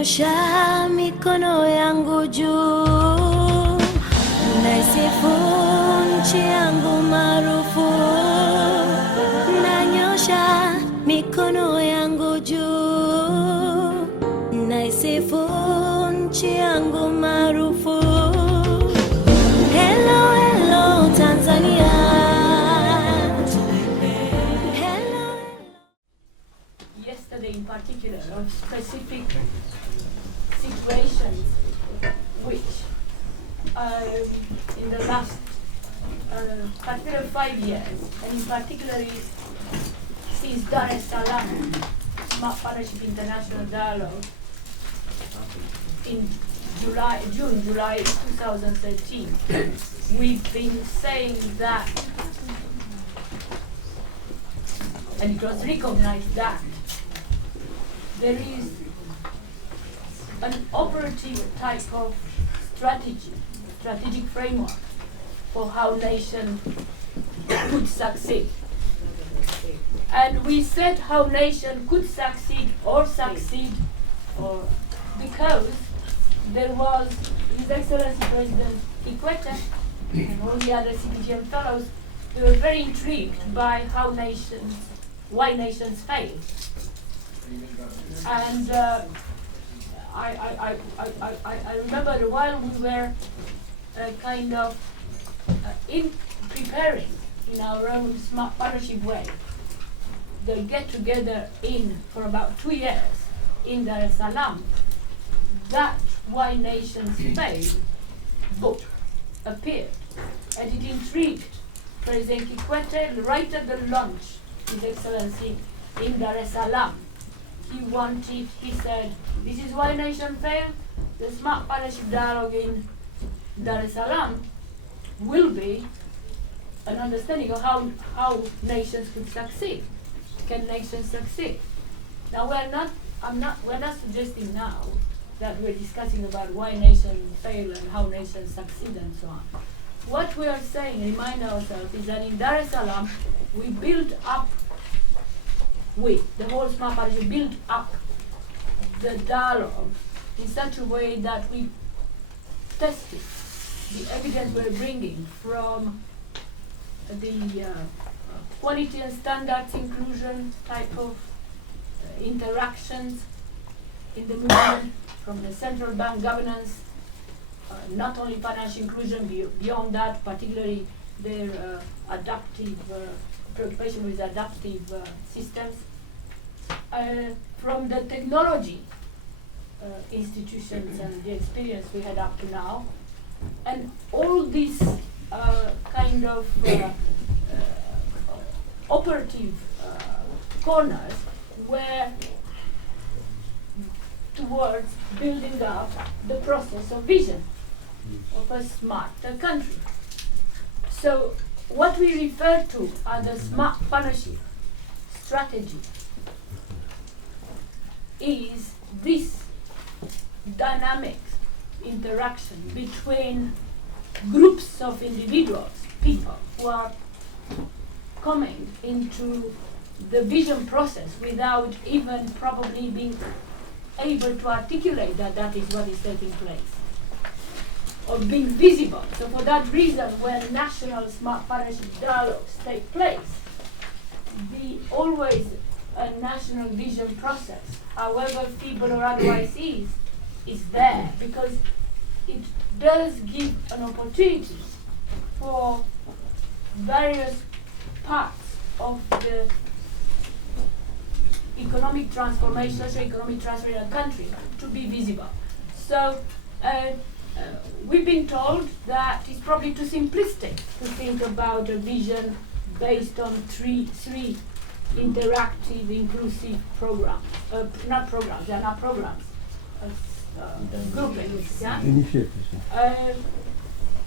Nanyosha mikono yangu juu, naisifu nchi yangu maarufu. Nanyosha mikono yangu juu, naisifu nchi yangu maarufu. Hello, hello Tanzania. Hello. Yesterday in particular, of specific situations which in the last particular 5 years, and in particular since Dar es Salaam Smart Partnership International Dialogue in July 2013, we've been saying that, and it was recognized that there is an operative type of strategic framework for how nations could succeed. And we said how nation could succeed because there was His Excellency President Kikwete and all the other CPGM fellows. They were very intrigued by why nations fail. And I remember while we were in preparing in our own smart partnership way, the get together for about 2 years in Dar es Salaam, that Why Nations Fail book appeared, and it intrigued President Kikwete right at the launch, His Excellency, in Dar es Salaam. He said, this is why nations fail. The Smart Partnership Dialogue in Dar es Salaam will be an understanding of how nations could succeed. Can nations succeed? Now we're not suggesting now that we're discussing about why nations fail and how nations succeed and so on. What we are saying, remind ourselves, is that in Dar es Salaam we built up the whole Smart Partnership built up the dialogue in such a way that we tested the evidence we're bringing from the quality and standards inclusion type of interactions in the movement, from the central bank governance, not only financial inclusion, beyond that, particularly their preoccupation with adaptive systems, from the technology institutions and the experience we had up to now, and all these operative corners were towards building up the process of vision of a smarter country. So what we refer to as the smart partnership strategy is this dynamic interaction between groups of individuals, people who are coming into the vision process without even probably being able to articulate that is what is taking place, or being visible. So for that reason, when national smart partnership dialogues take place, always a national vision process, however feeble or otherwise is there, because it does give an opportunity for various parts of the economic transformation, socio-economic transformation of a country to be visible. So we've been told that it's probably too simplistic to think about a vision based on three interactive, inclusive programs. Not programs, they are not programs. Groupings, yeah?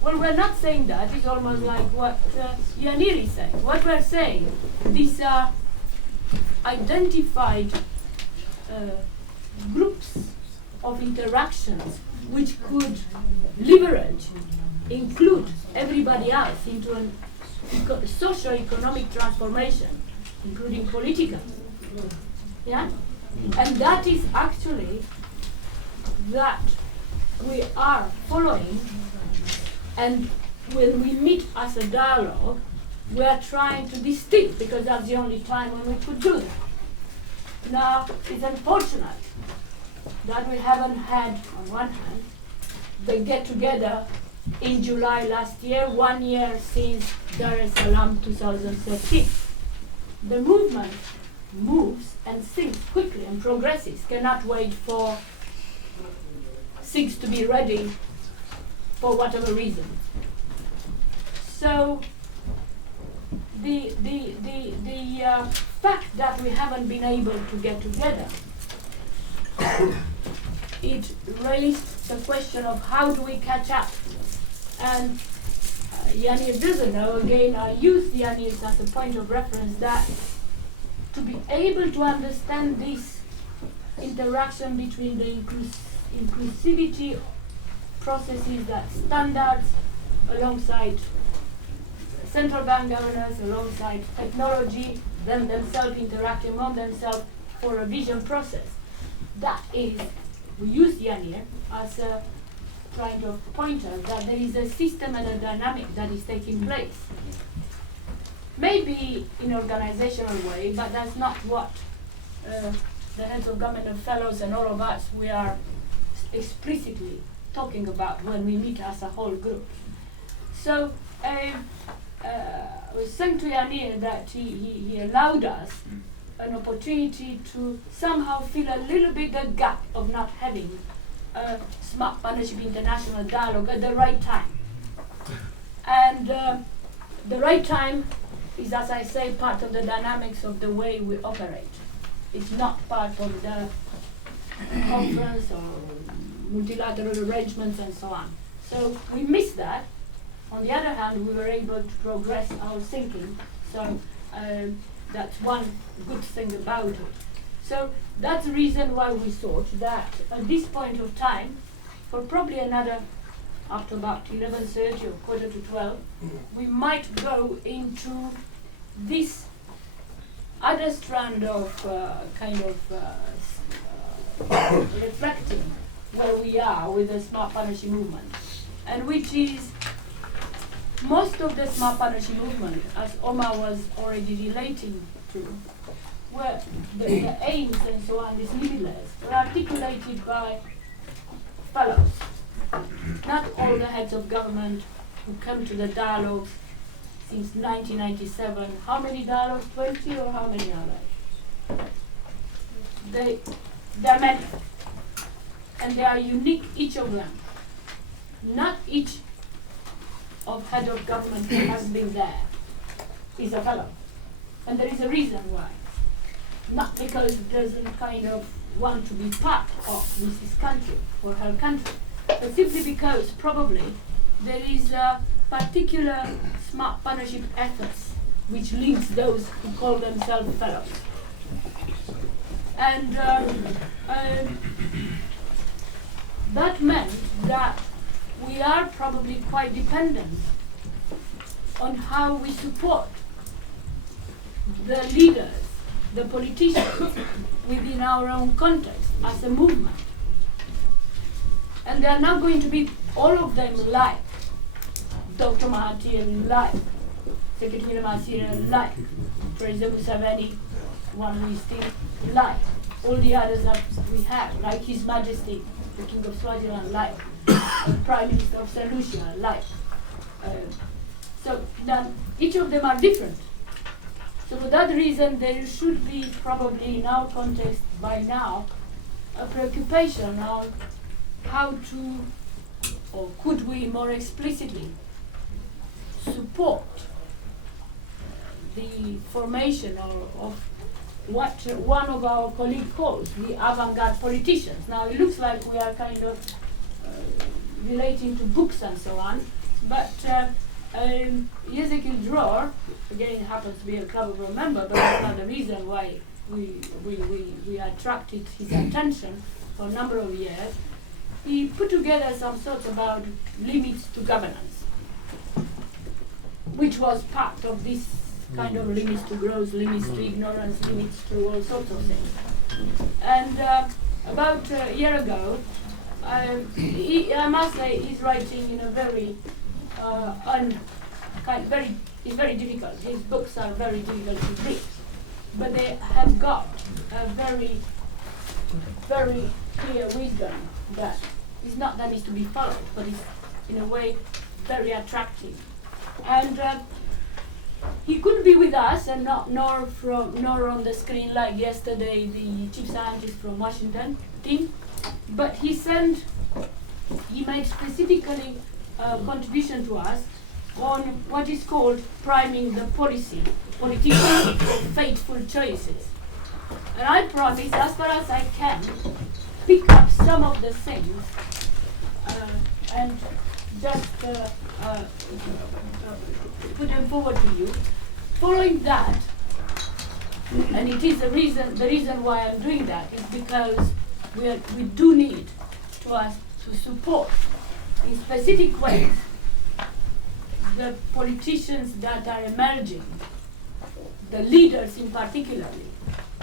Well, we're not saying that. It's almost like what Yaniri said. What we're saying, these are identified groups of interactions which could leverage, include everybody else into a socio-economic transformation, including political. Yeah? And that is actually that we are following, and when we meet as a dialogue, we are trying to distill, because that's the only time when we could do that. Now, it's unfortunate that we haven't had, on one hand, the get-together in July last year, 1 year since Dar es Salaam 2013. The movement moves and thinks quickly and progresses, cannot wait for things to be ready for whatever reason. So the fact that we haven't been able to get together, it raised the question of how do we catch up. And Yanir doesn't know, again I use Yanir as a point of reference, that to be able to understand this interaction between the inclusivity processes, that standards alongside central bank governors, alongside technology, them themselves interacting among themselves for a vision process. That is, we use Yanir as a kind of pointer that there is a system and a dynamic that is taking place. Maybe in an organizational way, but that's not what the heads of government and fellows and all of us, we are explicitly talking about when we meet as a whole group. So I was saying to Yanir that he allowed us an opportunity to somehow fill a little bit the gap of not having a Smart Partnership International dialogue at the right time. And the right time is, as I say, part of the dynamics of the way we operate. It's not part of the conference or multilateral arrangements and so on. So we missed that. On the other hand, we were able to progress our thinking. So that's one good thing about it. So that's the reason why we thought that at this point of time, for probably another, after about 11:30 or quarter to 12, we might go into this other strand of reflecting where we are with the Smart Partnership movement, and which is most of the Smart Partnership movement, as Omar was already relating to, where the aims and so on, these limitless, were articulated by fellows. Not all the heads of government who come to the dialogue since 1997. How many dialogues? 20 or how many are there? There are many. And they are unique, each of them. Not each of head of government who has been there is a fellow. And there is a reason why. Not because it doesn't kind of want to be part of this country or her country, but simply because probably there is a particular Smart Partnership ethics which links those who call themselves fellows. And that meant that we are probably quite dependent on how we support the leaders, the politicians within our own context as a movement. And they are not going to be all of them like Dr. Mahathir, like Secretary Masira, like President Museveni, one who is still like all the others that we have, like His Majesty, the King of Swaziland, like Prime Minister of St. Lucia, like. So now each of them are different. So for that reason, there should be probably in our context by now a preoccupation on how to, or could we more explicitly support the formation of what one of our colleagues calls the avant-garde politicians. Now it looks like we are kind of relating to books and so on, but Ezekiel Dror, again happens to be a Club of Rome member, but that's not the reason why we attracted his attention for a number of years. He put together some thoughts about limits to governance, which was part of this kind of limits to growth, limits to ignorance, limits to all sorts of things. And about a year ago, I must say he's writing in a very it's very difficult. His books are very difficult to read, but they have got a very clear wisdom that it's not that it's to be followed, but it's in a way very attractive. And he couldn't be with us, and nor on the screen like yesterday, the chief scientist from Washington team. But he made specifically a contribution to us on what is called priming the politicians for fateful choices. And I promise, as far as I can, pick up some of the things and just put them forward to you. Following that, and it is the reason why I'm doing that is because we do need to support in specific ways the politicians that are emerging, the leaders in particularly.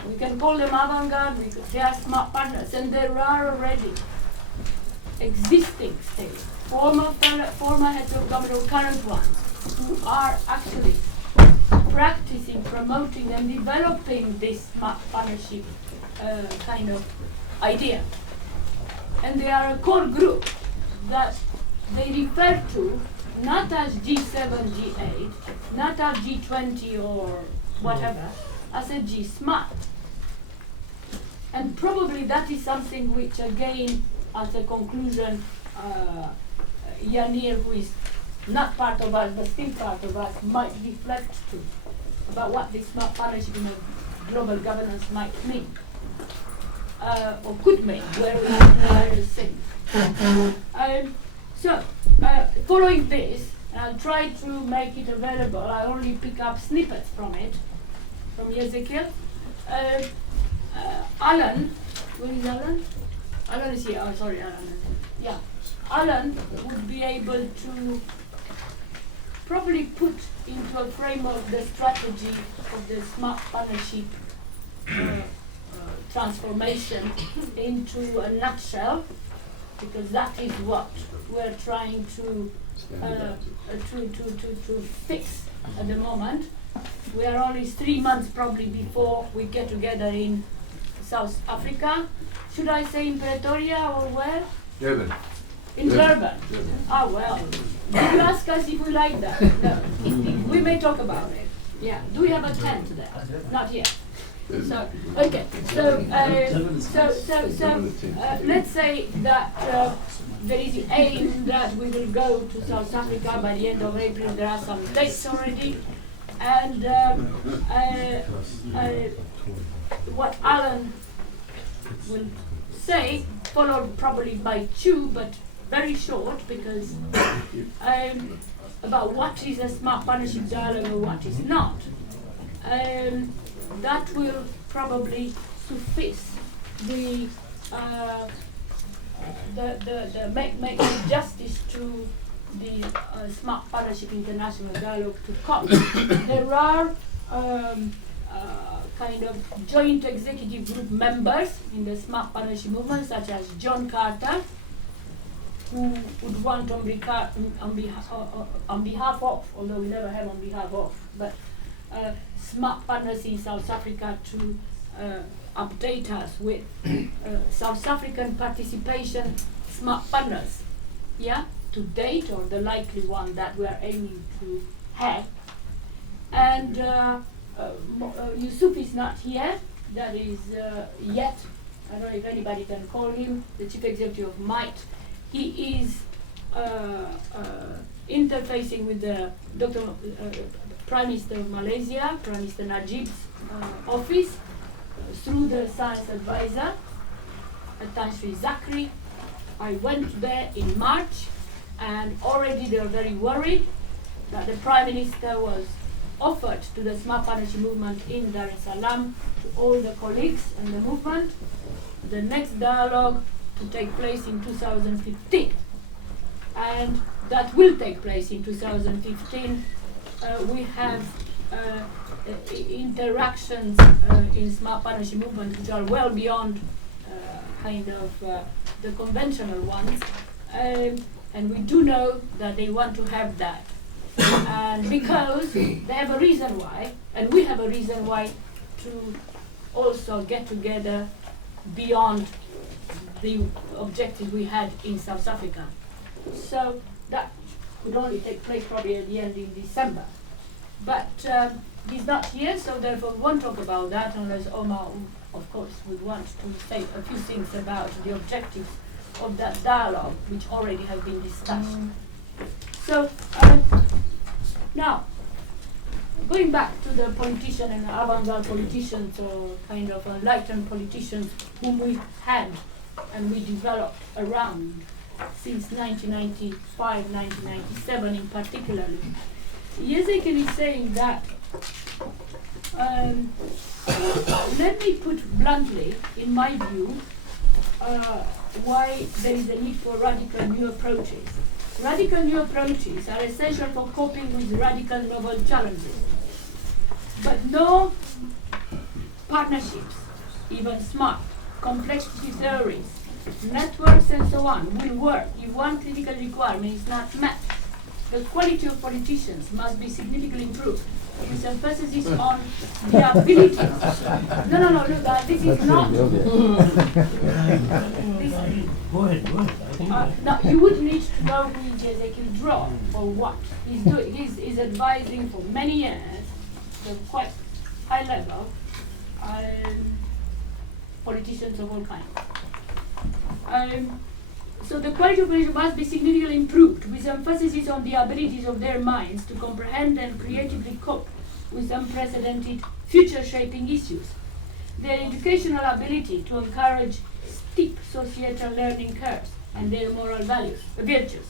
We can call them avant-garde, they are smart partners, and there are already existing states, former heads of government or current ones, who are actually practicing, promoting, and developing this smart partnership kind of idea. And they are a core group that they refer to not as G7, G8, not as G20 or whatever, as a G-Smart. And probably that is something which, again, as a conclusion, Yanir, who is not part of us but still part of us, might reflect to about what this smart partnership in a global governance might mean, or could mean, where we have various things. So, following this, and I'll try to make it available, I only pick up snippets from it, from Ezekiel. Alan, where is Alan? Alan is here, oh sorry, Alan. Yeah, Alan would be able to probably put into a framework the strategy of the smart partnership transformation into a nutshell, because that is what we're trying to fix at the moment. We are only 3 months probably before we get together in South Africa. Should I say in Pretoria or where? Durban. In Durban. Ah, well. You ask us if we like that. No. We may talk about it. Yeah. Do we have a tent there? Not yet. So, okay. So, let's say that there is the aim that we will go to South Africa by the end of April. There are some dates already. And what Alan will say, followed probably by two, but very short, because about what is a smart partnership dialogue and what is not. That will probably suffice the make justice to the Smart Partnership International Dialogue to come. There are kind of joint executive group members in the Smart Partnership movement, such as John Carter, who would want on behalf of, although we never have on behalf of, but Smart Partners in South Africa to update us with South African participation Smart Partners, yeah, to date, or the likely one that we are aiming to have. And Yusuf is not here, that is yet, I don't know if anybody can call him, the chief executive of MITE. He is interfacing with the Prime Minister of Malaysia, Prime Minister Najib's office, through the science advisor, Tan Sri Zakri. I went there in March, and already they were very worried that the Prime Minister was offered to the Smart Partnership movement in Dar es Salaam, to all the colleagues in the movement, the next dialogue to take place in 2015. And that will take place in 2015. We have interactions in Smart Partnership movement which are well beyond kind of the conventional ones, and we do know that they want to have that. And because they have a reason why, and we have a reason why to also get together beyond the objective we had in South Africa. So that would only take place probably at the end in December. But he's not here, so therefore we won't talk about that unless Omar, of course, would want to say a few things about the objectives of that dialogue, which already have been discussed. So now, going back to the politician and avant-garde politicians, or kind of enlightened politicians whom we had and we developed around since 1995, 1997 in particular. Ezekiel is saying that, let me put bluntly, in my view, why there is a need for radical new approaches. Radical new approaches are essential for coping with radical novel challenges. But no partnerships, even smart, complexity theories, networks and so on, will work if one critical requirement is not met. The quality of politicians must be significantly improved, with emphasis on the ability. No, look, this is not. Go ahead. Now, you would need to know who Ezekiel Draw or what. He's advising for many years, the quite high level, politicians of all kinds. So the quality of politics must be significantly improved, with emphasis on the abilities of their minds to comprehend and creatively cope with unprecedented future-shaping issues. Their educational ability to encourage steep societal learning curves and their moral virtues.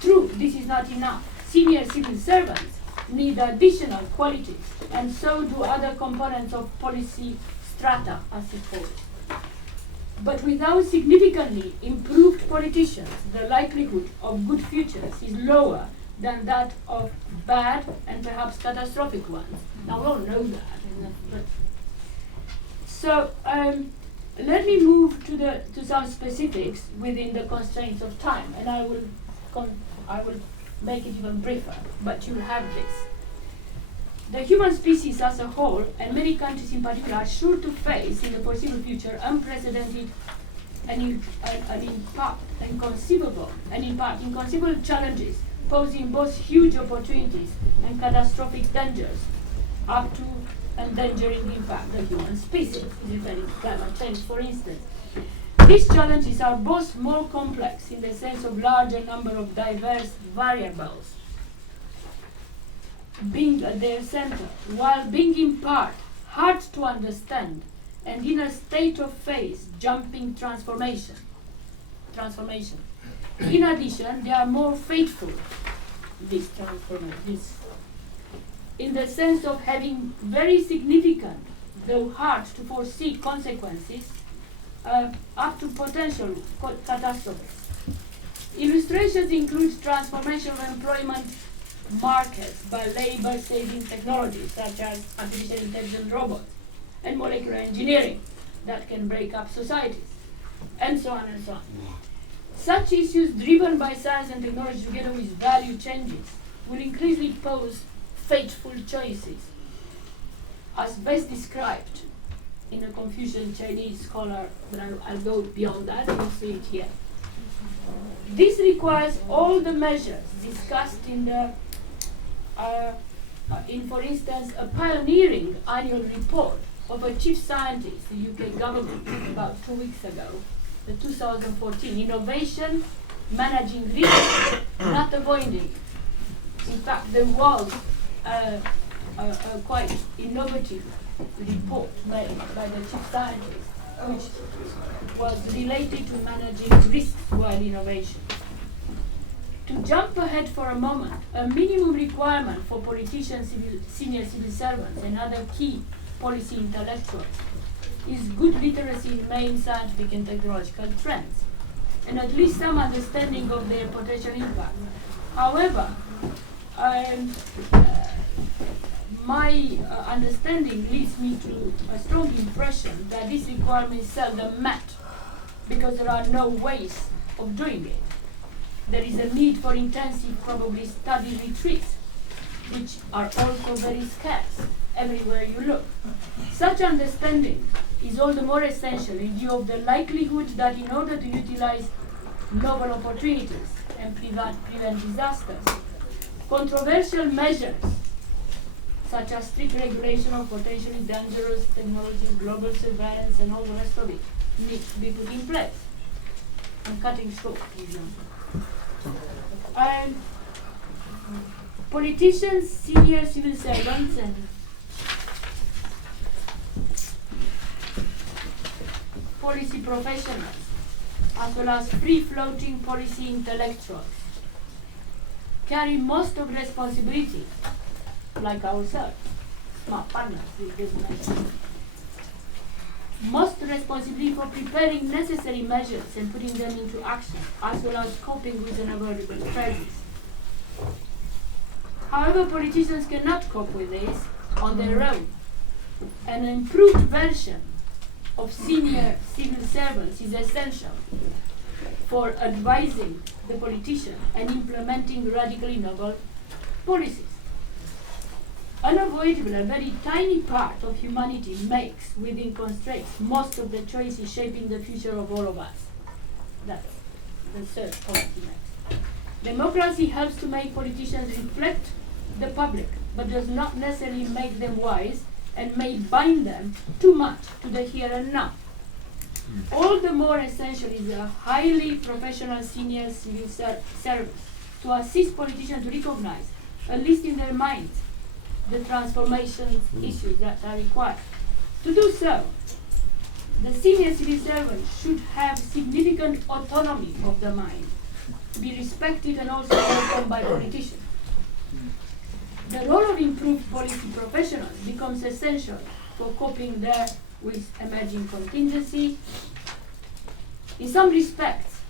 True, this is not enough. Senior civil servants need additional qualities, and so do other components of policy strata, as it holds. But without significantly improved politicians, the likelihood of good futures is lower than that of bad and perhaps catastrophic ones. Now we all know that. But so let me move to some specifics within the constraints of time, and I will make it even briefer, but you'll have this. The human species as a whole, and many countries in particular, are sure to face in the foreseeable future unprecedented and in part inconceivable challenges, posing both huge opportunities and catastrophic dangers, up to endangering in fact the human species, referring to climate change, for instance. These challenges are both more complex in the sense of larger number of diverse variables being at their center, while being in part hard to understand and in a state of phase jumping transformation. In addition, they are more fateful, this in the sense of having very significant, though hard to foresee consequences, up to potential catastrophes. Illustrations include transformation of employment markets by labor-saving technologies such as artificial intelligence robots and molecular engineering that can break up societies, and so on and so on. Such issues driven by science and technology together with value changes will increasingly pose fateful choices, as best described in a Confucian Chinese scholar, but I'll go beyond that, you'll see it here. This requires all the measures discussed in the for instance, a pioneering annual report of a chief scientist, the UK government, about 2 weeks ago, the 2014 Innovation, Managing Risk, Not Avoiding. In fact, there was a quite innovative report made by the chief scientist, which was related to managing risks while innovation. To jump ahead for a moment, a minimum requirement for politicians, senior civil servants, and other key policy intellectuals is good literacy in main scientific and technological trends, and at least some understanding of their potential impact. However, my understanding leads me to a strong impression that this requirement is seldom met because there are no ways of doing it. There is a need for intensive, probably study retreats, which are also very scarce everywhere you look. Such understanding is all the more essential in view of the likelihood that in order to utilize novel opportunities and prevent disasters, controversial measures such as strict regulation of potentially dangerous technologies, global surveillance, and all the rest of it need to be put in place. I'm cutting short, for example. Politicians, senior civil servants, and policy professionals, as well as free-floating policy intellectuals, carry most of responsibility, like ourselves, smart partners, we just mentioned. Most responsibility for preparing necessary measures and putting them into action, as well as coping with an avoidable crisis. However, politicians cannot cope with this on their own. An improved version of senior civil servants is essential for advising the politician and implementing radically novel policies. Unavoidable, a very tiny part of humanity makes, within constraints, most of the choices shaping the future of all of us. That's the third point he makes. Democracy helps to make politicians reflect the public, but does not necessarily make them wise and may bind them too much to the here and now. All the more essential is a highly professional senior civil service to assist politicians to recognize, at least in their minds, the transformation issues that are required. To do so, the senior civil servant should have significant autonomy of the mind, to be respected and also welcomed by politicians. The role of improved policy professionals becomes essential for coping there with emerging contingency. In some respects,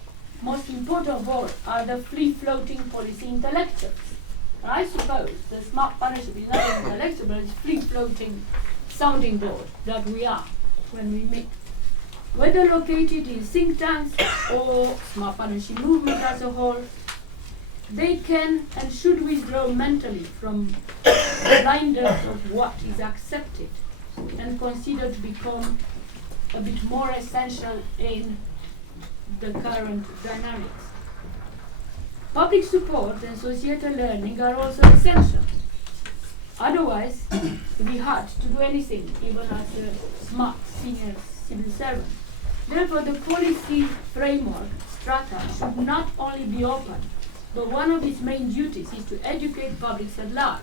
most important of all are the free-floating policy intellectuals. And I suppose the smart partnership is not an intellectual, but it's free-floating sounding board that we are when we meet. Whether located in think tanks or smart partnership movement as a whole, they can and should withdraw mentally from the blinders of what is accepted and considered to become a bit more essential in the current dynamics. Public support and societal learning are also essential. Otherwise, it would be hard to do anything, even as a smart senior civil servant. Therefore, the policy framework, strata, should not only be open, but one of its main duties is to educate publics at large.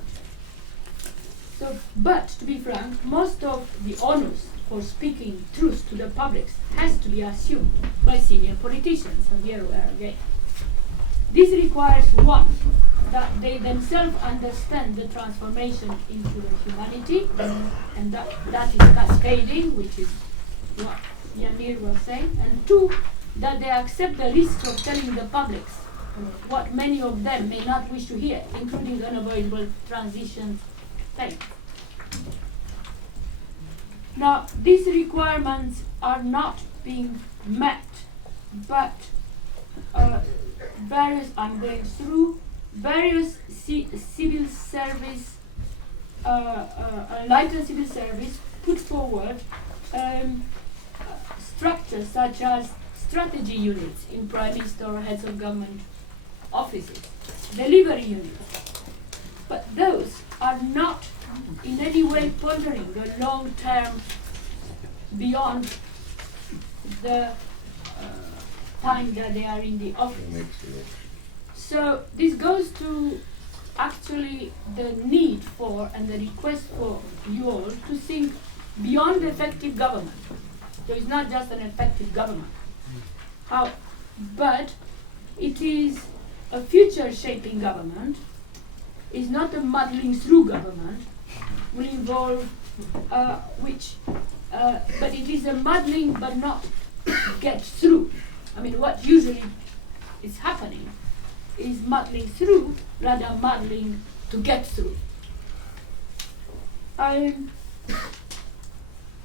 But to be frank, most of the onus for speaking truth to the public has to be assumed by senior politicians, and here we are again. This requires, one, that they themselves understand the transformation into the humanity, and that is cascading, which is what Yamir was saying, and two, that they accept the risks of telling the public what many of them may not wish to hear, including unavoidable transition time. Now, these requirements are not being met, but I'm going through various civil service, enlightened civil service put forward structures such as strategy units in prime minister or heads of government offices, delivery units. But those are not in any way pondering the long term beyond the time that they are in the office. So this goes to actually the need for and the request for you all to think beyond effective government. So it's not just an effective government, but it is a future shaping government, is not a muddling through government, will involve but it is a muddling but not get through. I mean, what usually is happening is muddling through rather than muddling to get through.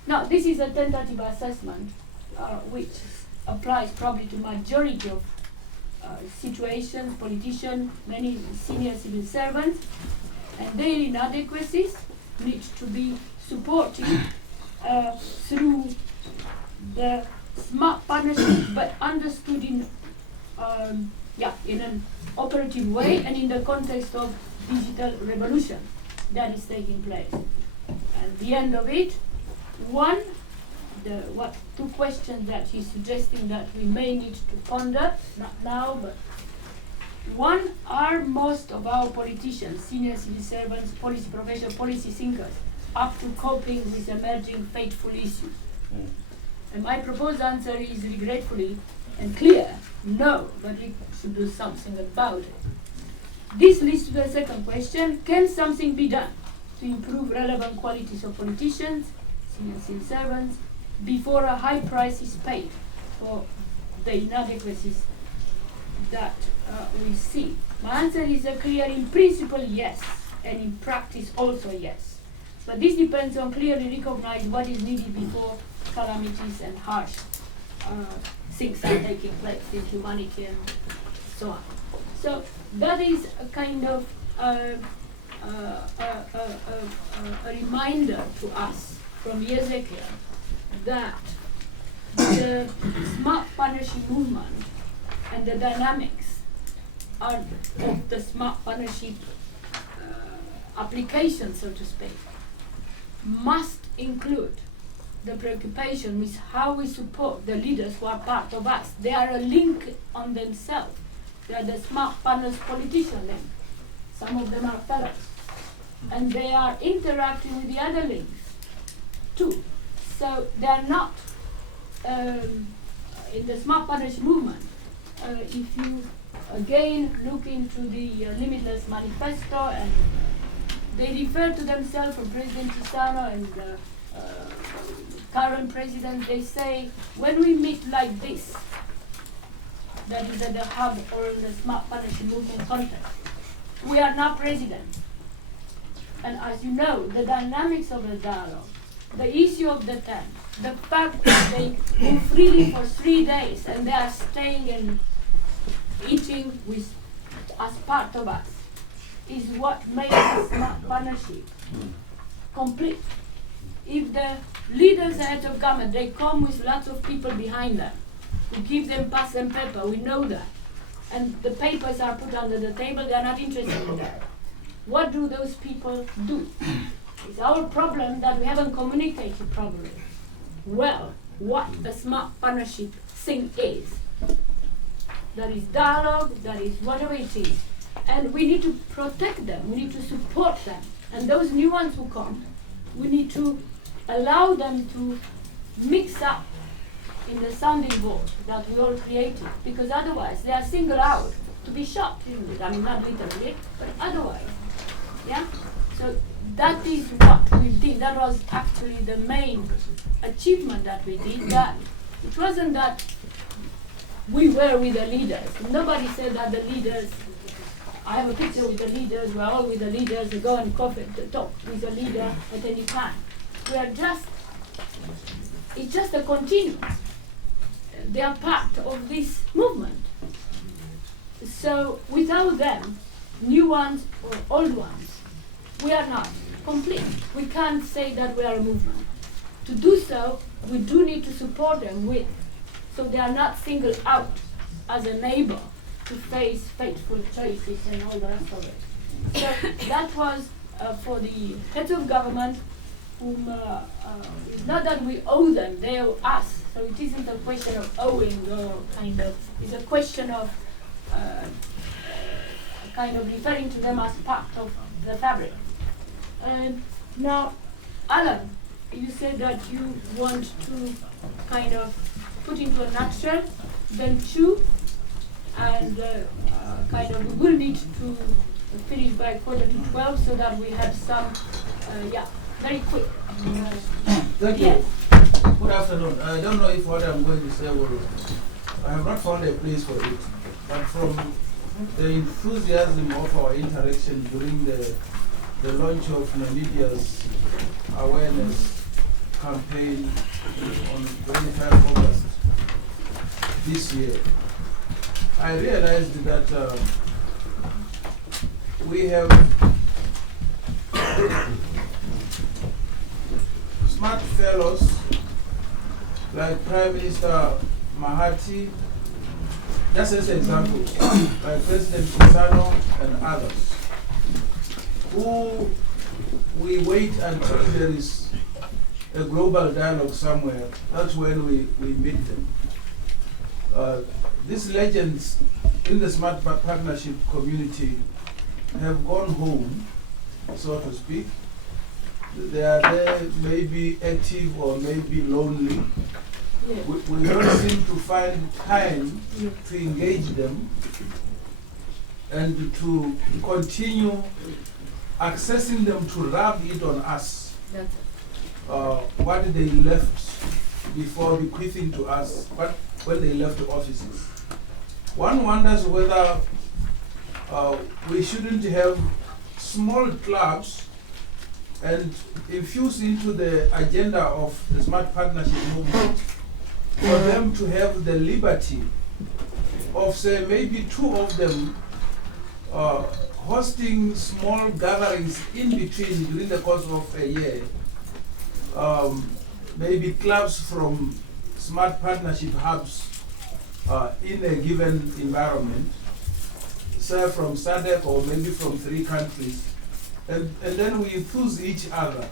Now, this is a tentative assessment, which applies probably to majority of situations, politicians, many senior civil servants, and their inadequacies need to be supported through the smart partnership, but understood in an operative way and in the context of digital revolution that is taking place. At the end of it, two questions that he's suggesting that we may need to ponder, not now, but one, are most of our politicians, senior civil servants, policy professionals, policy thinkers, up to coping with emerging fateful issues? And my proposed answer is regretfully and clear, no, but we should do something about it. This leads to the second question: can something be done to improve relevant qualities of politicians, senior civil servants, before a high price is paid for the inadequacies that we see? My answer is a clear in principle yes, and in practice also yes. But this depends on clearly recognize what is needed before calamities and harsh things are taking place in humanity and so on. So that is a kind of a reminder to us from Ezekiel that the smart partnership movement and the dynamics of the smart partnership application, so to speak, must include the preoccupation with how we support the leaders who are part of us. They are a link on themselves. They are the smart partners politician link. Some of them are fellows. And they are interacting with the other links too. So they are not in the smart partnership movement. If you again look into the Limitless Manifesto, and they refer to themselves from President Chissano and current president, they say, when we meet like this, that is at the hub or in the smart partnership movement context, we are not president. And as you know, the dynamics of the dialogue, the issue of the tent, the fact that they move freely for 3 days and they are staying and eating with as part of us, is what makes the smart partnership complete. If the leaders and heads of government, they come with lots of people behind them, we give them pass and paper, we know that, and the papers are put under the table, they are not interested in that. What do those people do? It's our problem that we haven't communicated properly well what the smart partnership thing is. That is dialogue, that is whatever it is. And we need to protect them, we need to support them. And those new ones who come, we need to allow them to mix up in the sounding board that we all created, because otherwise they are singled out to be shot, isn't it? I mean, not literally, but otherwise. Yeah? So that is what we did. That was actually the main achievement that we did. That it wasn't that we were with the leaders. Nobody said that the leaders, I have a picture with the leaders, we're all with the leaders, they go and coffee, talk with the leader at any time. We are just, it's just a continuum. They are part of this movement. So without them, new ones or old ones, we are not complete. We can't say that we are a movement. To do so, we do need to support them with, so they are not singled out as a neighbor to face fateful choices and all the rest of it. So that was for the heads of government, whom it's not that we owe them, they owe us. So it isn't a question of owing or kind of, it's a question of kind of referring to them as part of the fabric. Now, Alan, you said that you want to kind of put into a nutshell, then two, and kind of we will need to finish by 11:45 so that we have some, very quick. Thank you. Yes. Good afternoon. I don't know if what I'm going to say will, I have not found a place for it, but from the enthusiasm of our interaction during the launch of Namibia's awareness campaign on 25 August, this year, I realized that we have smart fellows like Prime Minister Mahathir, just as an example, like President Kisano and others, who we wait until there is a global dialogue somewhere. That's when we meet them. These legends in the Smart Partnership community have gone home, so to speak. They are there, maybe active or maybe lonely. Yes. We don't seem to find time to engage them and to continue accessing them to rub it on us That's what they left before bequeathing to us when they left the offices. One wonders whether we shouldn't have small clubs and infuse into the agenda of the Smart Partnership movement for them to have the liberty of, say, maybe 2 of them hosting small gatherings in between during the course of a year. Maybe clubs from Smart Partnership hubs in a given environment, say from SADC or maybe from 3 countries, and then we enthuse each other.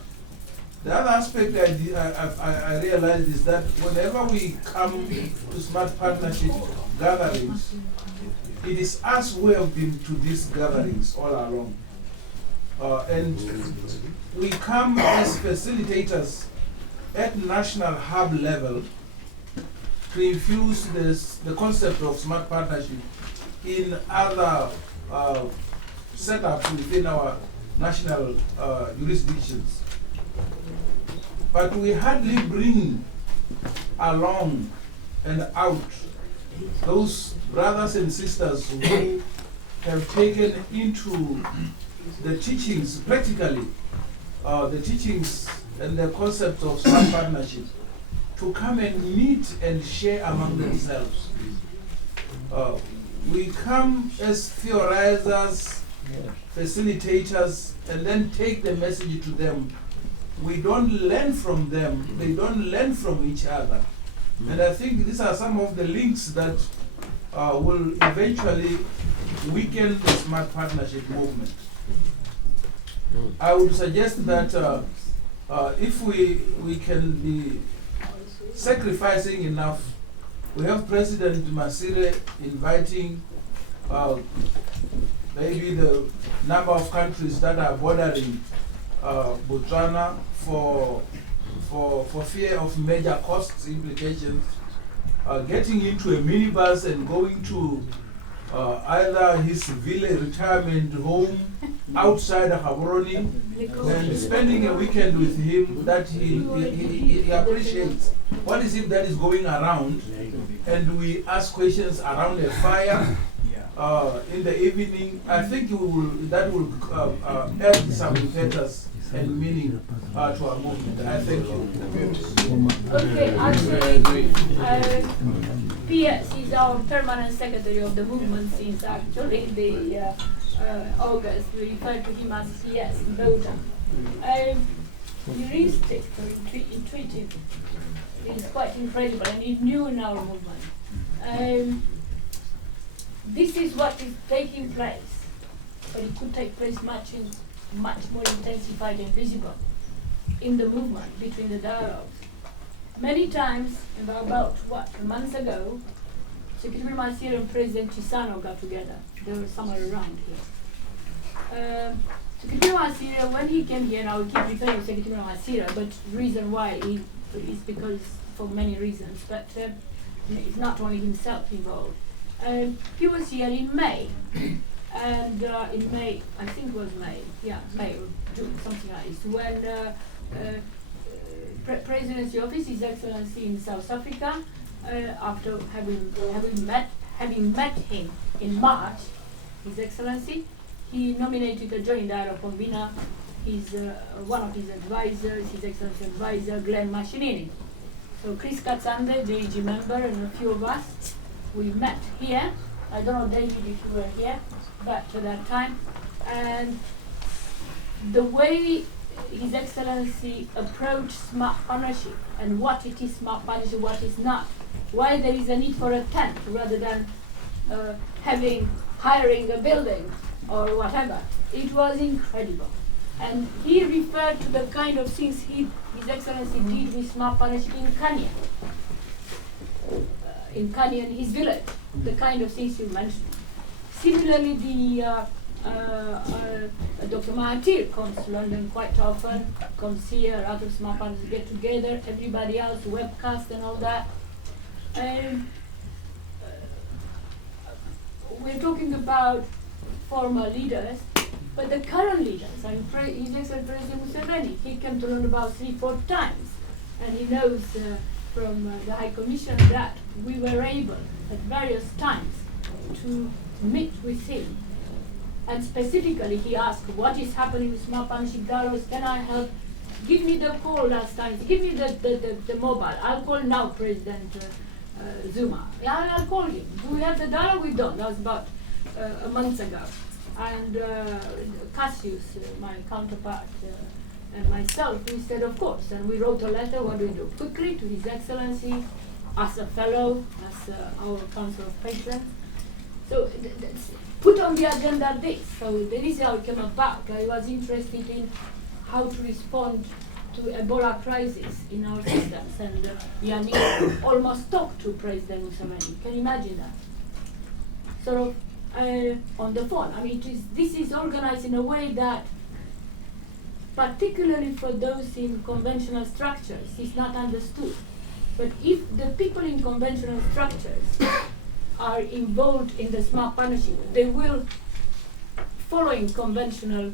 The other aspect I realized is that whenever we come to Smart Partnership gatherings, it is us who have been to these gatherings all along. And we come as facilitators at national hub level to infuse the concept of Smart Partnership in other setups within our national jurisdictions. But we hardly bring along and out those brothers and sisters who have taken into the teachings, practically, the teachings and the concept of Smart Partnership, to come and meet and share among themselves. We come as theorizers, facilitators, and then take the message to them. We don't learn from them, they don't learn from each other. And I think these are some of the links that will eventually weaken the Smart Partnership movement. I would suggest that if we can be sacrificing enough, we have President Masire inviting maybe the number of countries that are bordering Botswana for fear of major costs implications, getting into a minibus and going to either his village retirement home outside Gaborone and spending a weekend with him that he appreciates. What is it that is going around? And we ask questions around a fire in the evening. I think that will add some impetus and meaning to our movement. I thank you. okay, actually, PS is our permanent secretary of the movement since actually the August. We refer to him as PS, Belgium. Heuristic or intuitive is quite incredible and it's new in our movement. This is what is taking place, but it could take place much more intensified and visible in the movement between the dialogues. Many times, about a month ago, Secretary Masire and President Chisano got together. They were somewhere around here. Secretary Masire, when he came here, and I will keep referring to Secretary Masire, but the reason why is because for many reasons, but it's not only himself involved. He was here in May, and in May, I think it was May or June, something like this, when Presidency Office, His Excellency in South Africa, after having met him in March, His Excellency, he nominated a joint dialogue convener. He's one of his advisors, His Excellency advisor, Glenn Mashinini. So Chris Katsande, JG member, and a few of us we met here. I don't know, David, if you were here back to that time. And the way His Excellency approached smart partnership and what it is smart partnership, what is not, why there is a need for a tent rather than hiring a building or whatever. It was incredible. And he referred to the kind of things His Excellency did with smart partnership in Kenya. In Kenya, in his village, the kind of things you mentioned. Similarly, Dr. Mahathir comes to London quite often, comes here, other smart partners get together, everybody else, webcast and all that. And we're talking about former leaders, but the current leaders, His Excellency President Museveni, he came to London about 3-4 times, and he knows from the High Commission that we were able at various times to meet with him. And specifically, he asked, what is happening with smart partnership dialogues? Can I help? Give me the call last time. Give me the mobile. I'll call now President Zuma. Yeah, I'll call him. Do we have the dialogue? We don't. That was about a month ago. And Cassius, my counterpart, and myself, we said, of course. And we wrote a letter. What do we do? Quickly to His Excellency, as a fellow, as our Council of Patrons. So put on the agenda this. So there is how it came about. I was interested in how to respond to Ebola crisis in our systems. And Yannick almost talked to President Museveni. Can you imagine that? Sort of on the phone. I mean, this is organized in a way that, particularly for those in conventional structures, is not understood. But if the people in conventional structures are involved in the smart partnership, they will following conventional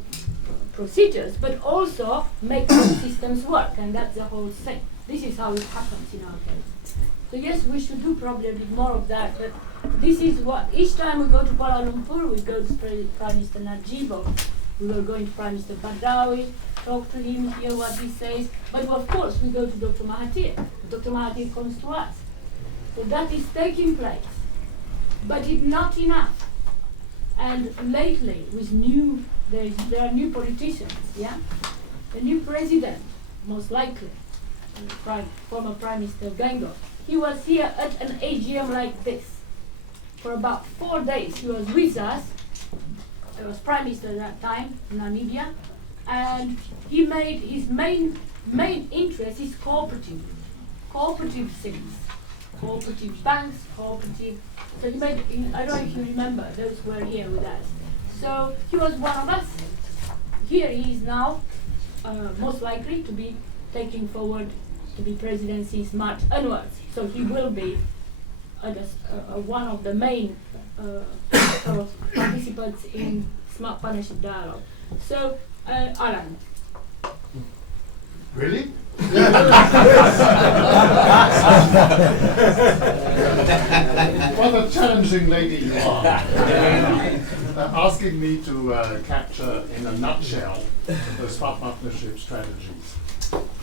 procedures, but also make the systems work, and that's the whole thing. This is how it happens in our case. So yes, we should do probably a bit more of that, but this is what, each time we go to Kuala Lumpur, we go to Prime Minister Najib, or we were going to Prime Minister Badawi, talk to him, hear what he says, but of course we go to Dr. Mahathir. Dr. Mahathir comes to us. So that is taking place. But it's not enough. And lately, with there are new politicians, yeah? The new president, most likely, former Prime Minister Gengo, he was here at an AGM like this. For about 4 days, he was with us. I was Prime Minister at that time, in Namibia, and he made his main interest is cooperative things. Cooperative banks, cooperative. So he made, I don't know if you remember, those who were here with us. So he was one of us. Here he is now, most likely to be taking forward to be president since March onwards. So he will be one of the main participants in Smart Partnership Dialogue. So, Alan. Really? What a challenging lady you are. Asking me to capture in a nutshell the smart partnership strategies.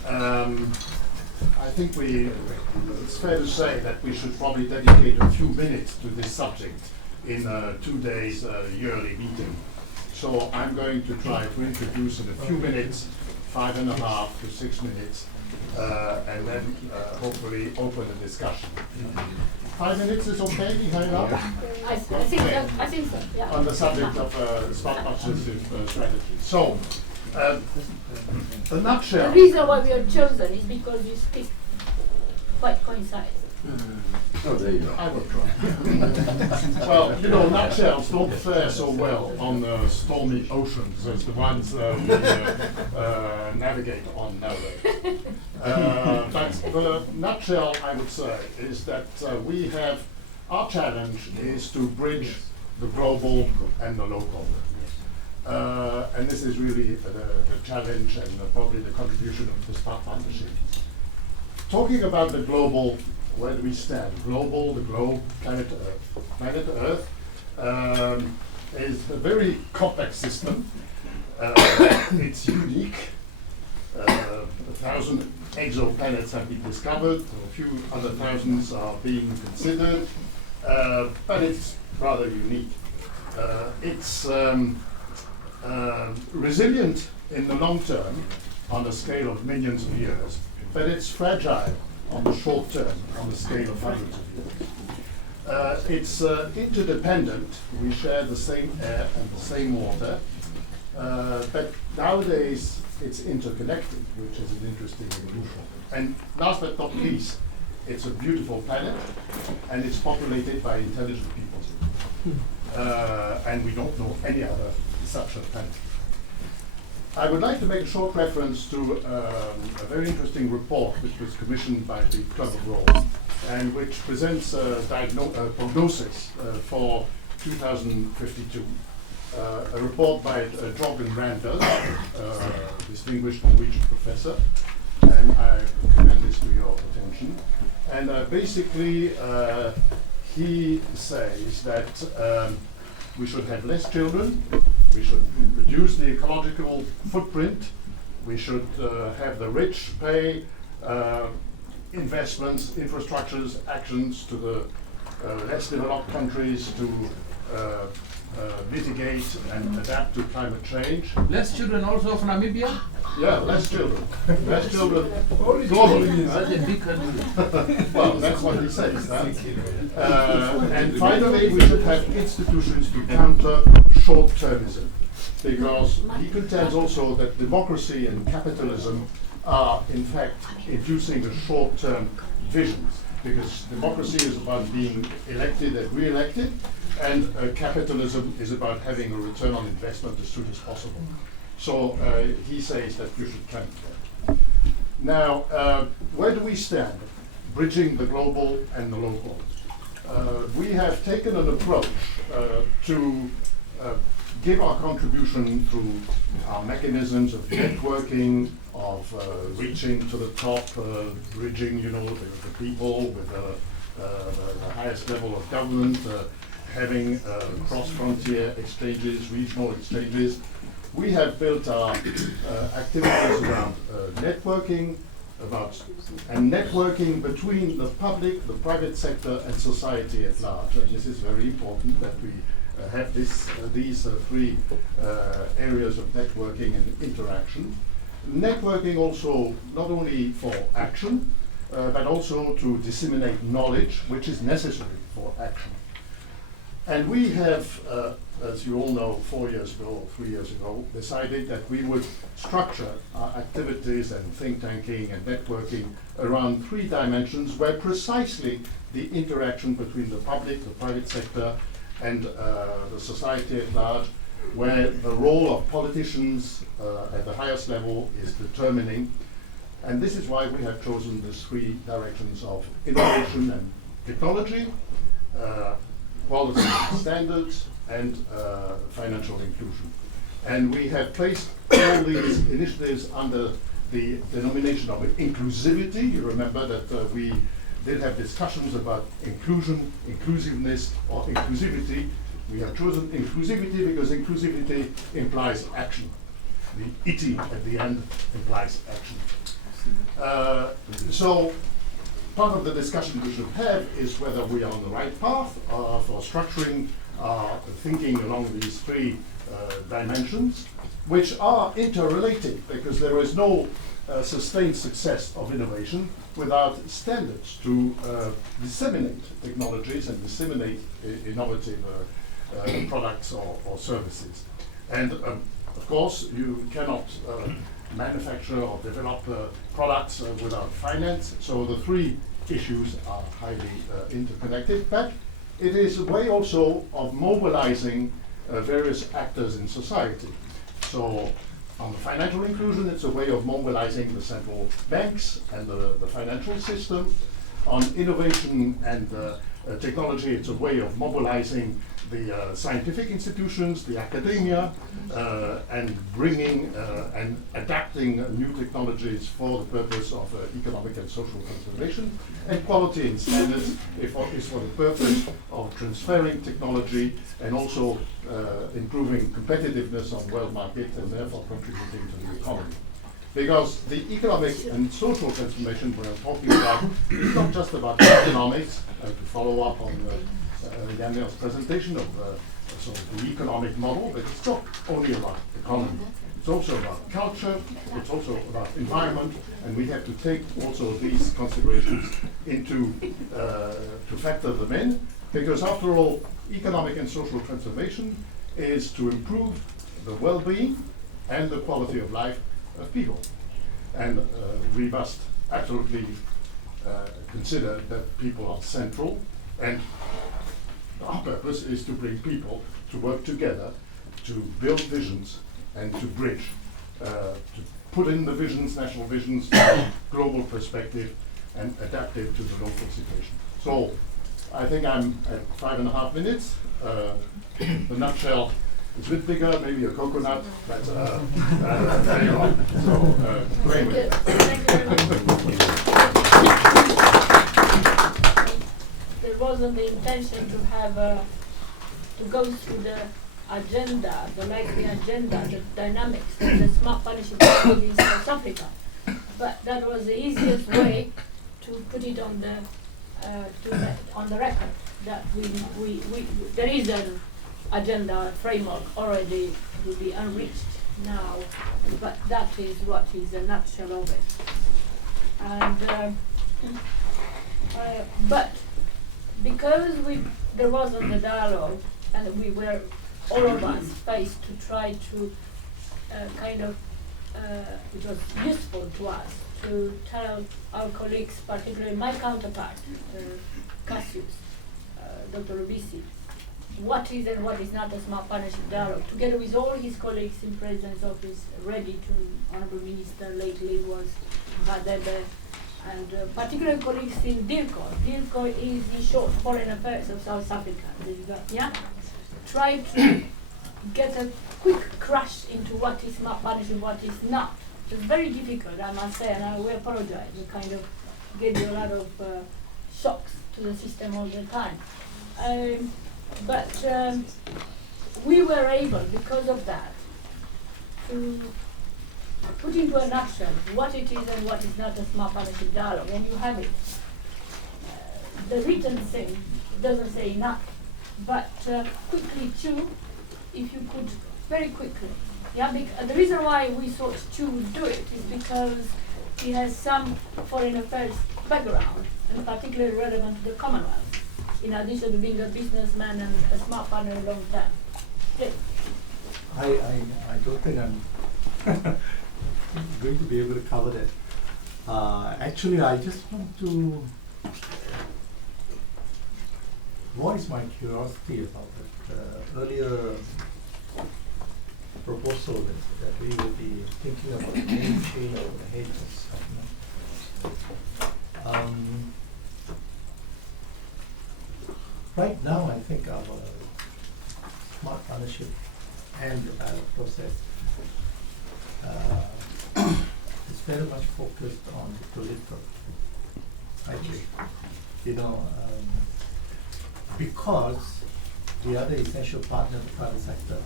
I think it's fair to say that we should probably dedicate a few minutes to this subject in 2 days yearly meeting. So I'm going to try to introduce in a few minutes, 5.5 to 6 minutes, and then hopefully open a discussion. 5 minutes is okay, Mihaela? I think so, yeah. On the subject of smart partnership strategy. So, a nutshell. The reason why we are chosen is because you speak quite concise. Oh, there you go. I will try. Well, you know, nutshells don't fare so well on stormy oceans as the ones we navigate on nowadays. But the nutshell, I would say, is that our challenge is to bridge the global and the local. And this is really the challenge and probably the contribution of the Smart Partnership. Talking about the global, where do we stand? Global, the globe, planet Earth. Planet Earth is a very complex system. It's unique. 1,000 exoplanets have been discovered. A few other thousands are being considered. but it's rather unique. It's resilient in the long term on the scale of millions of years, but it's fragile on the short term on the scale of hundreds of years. It's interdependent. We share the same air and the same water, but nowadays it's interconnected, which is an interesting evolution. And last but not least, it's a beautiful planet, and it's populated by intelligent people. And we don't know any other such a planet. I would like to make a short reference to a very interesting report which was commissioned by the Club of Rome and which presents a prognosis for 2052. A report by Jorgen Randers, distinguished Norwegian professor, and I commend this to your attention. And basically, he says that we should have less children, we should reduce the ecological footprint, we should have the rich pay investments, infrastructures, actions to the less developed countries to mitigate and adapt to climate change. Less children also from Namibia? Yeah, less children. Less children globally. Such a big country. Well, that's what he says. And finally, we should have institutions to counter short-termism, because he contends also that democracy and capitalism are, in fact, inducing a short-term visions, because democracy is about being elected and re-elected, and capitalism is about having a return on investment as soon as possible. So he says that you should counter that. Now, where do we stand? Bridging the global and the local. We have taken an approach to give our contribution through our mechanisms of networking, of reaching to the top, bridging, the people with the highest level of government, having cross-frontier exchanges, regional exchanges. We have built our activities around networking, and networking between the public, the private sector, and society at large. And this is very important that we have these three areas of networking and interaction. Networking also not only for action, but also to disseminate knowledge, which is necessary for action. And we have, as you all know, 4 years ago, 3 years ago, decided that we would structure our activities and think tanking and networking around three dimensions where precisely the interaction between the public, the private sector, and the society at large, where the role of politicians at the highest level is determining. And this is why we have chosen the three directions of innovation and technology, quality standards, and financial inclusion. And we have placed all these initiatives under the denomination of inclusivity. You remember that we did have discussions about inclusion, inclusiveness, or inclusivity. We have chosen inclusivity because inclusivity implies action. The ity at the end implies action. So part of the discussion we should have is whether we are on the right path for structuring thinking along these three dimensions, which are interrelated, because there is no sustained success of innovation without standards to disseminate technologies and disseminate innovative products or services. And of course, you cannot manufacture or develop products without finance, so the three issues are highly interconnected, but it is a way also of mobilizing various actors in society. So on the financial inclusion, it's a way of mobilizing the central banks and the financial system. On innovation and technology, it's a way of mobilizing the scientific institutions, the academia, and bringing and adapting new technologies for the purpose of economic and social transformation. And quality and standards is for the purpose of transferring technology and also improving competitiveness on world market and therefore contributing to the economy. Because the economic and social transformation we're talking about is not just about economics, to follow up on Daniel's presentation of sort of the economic model, but it's not only about economy. It's also about culture, it's also about environment, and we have to take also these considerations into, to factor them in, because after all, economic and social transformation is to improve the well-being and the quality of life of people. And we must absolutely consider that people are central, and our purpose is to bring people to work together, to build visions, and to bridge, to put in the visions, national visions, global perspective, and adapt it to the local situation. So I think I'm at 5.5 minutes. The nutshell is a bit bigger, maybe a coconut, but there you are. So play with it. Thank you very much. There wasn't the intention to have to go through the agenda, the likely agenda, the dynamics of the smart partnership in South Africa, but that was the easiest way to put it on the on the record that we there is an agenda framework already to be unreached now, but that is what is the nutshell of it. And but because there wasn't a dialogue, and we were all of us faced to try to it was useful to us to tell our colleagues, particularly my counterpart, Cassius, Dr. Rubisi, what is and what is not a smart partnership dialogue, together with all his colleagues in President's office, ready to Honorable Minister lately was Vadebe, and particularly colleagues in DIRCO. DIRCO is the short foreign affairs of South Africa. Yeah? Try to get a quick crash into what is smart partnership, what is not. It's very difficult, I must say, and we apologize. We kind of gave you a lot of shocks to the system all the time. But we were able, because of that, to put into a nutshell what it is and what is not a smart partnership dialogue, and you have it. The written thing doesn't say enough, but quickly too, if you could very quickly. Yeah, the reason why we thought Stu would do it is because he has some foreign affairs background, and particularly relevant to the Commonwealth, in addition to being a businessman and a smart partner a long time. Please. I don't think I'm going to be able to cover that. Actually, I just want to voice my curiosity about that earlier proposal that we will be thinking about name change of the head of government. Right now, I think our smart partnership and the dialogue process is very much focused on the political. Actually, because the other essential partner, the private sector,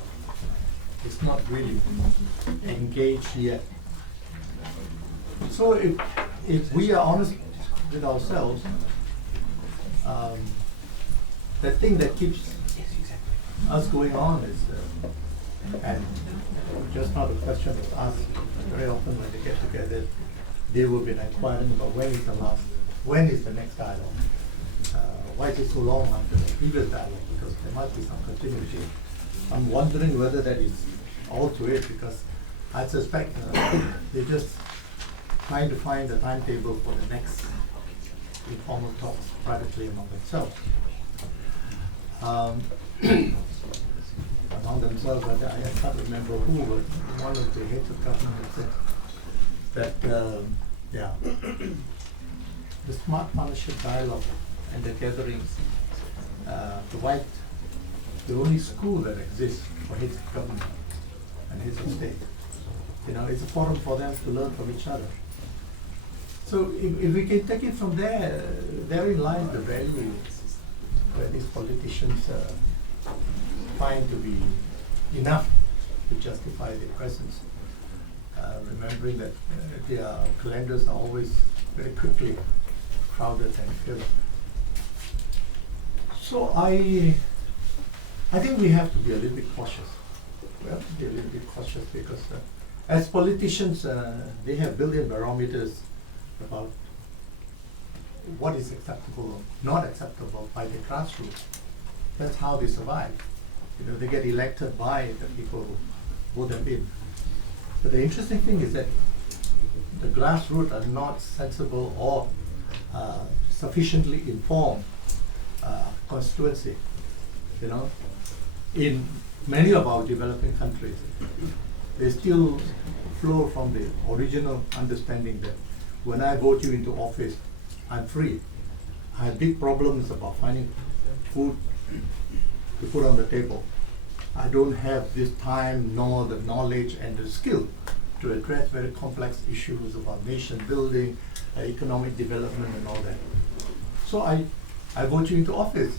is not really engaged yet. So if we are honest with ourselves, the thing that keeps us going on is, and just not a question of us, very often when they get together, they will be inquiring about when is the next dialogue? Why is it so long after the previous dialogue? Because there must be some continuity. I'm wondering whether that is all to it, because I suspect they're just trying to find a timetable for the next informal talks privately among themselves. Among themselves, I can't remember who, but one of the heads of government said that the smart partnership dialogue and the gatherings provide the only school that exists for heads of government and heads of state. It's a forum for them to learn from each other. So if we can take it from there, therein lies the value where these politicians find to be enough to justify their presence, remembering that their calendars are always very quickly crowded and filled. So So I think we have to be a little bit cautious. We have to be a little bit cautious because as politicians, they have built-in barometers about what is acceptable or not acceptable by the grassroots. That's how they survive. You know, they get elected by the people who vote them in. But the interesting thing is that the grassroots are not sensible or sufficiently informed constituency. You know, in many of our developing countries, they still flow from the original understanding that when I vote you into office, I'm free. I have big problems about finding food to put on the table. I don't have this time nor the knowledge and the skill to address very complex issues about nation building, economic development and all that. So I vote you into office.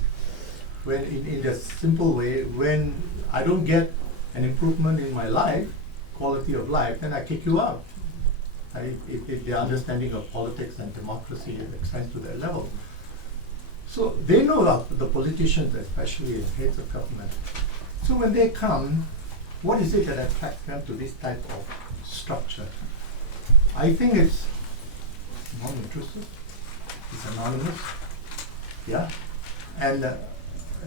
When in a simple way, when I don't get an improvement in my life, quality of life, then I kick you out. If their understanding of politics and democracy extends to that level. So they know that the politicians, especially heads of government. So when they come, what is it that attracts them to this type of structure? I think it's non-intrusive, it's anonymous, yeah, and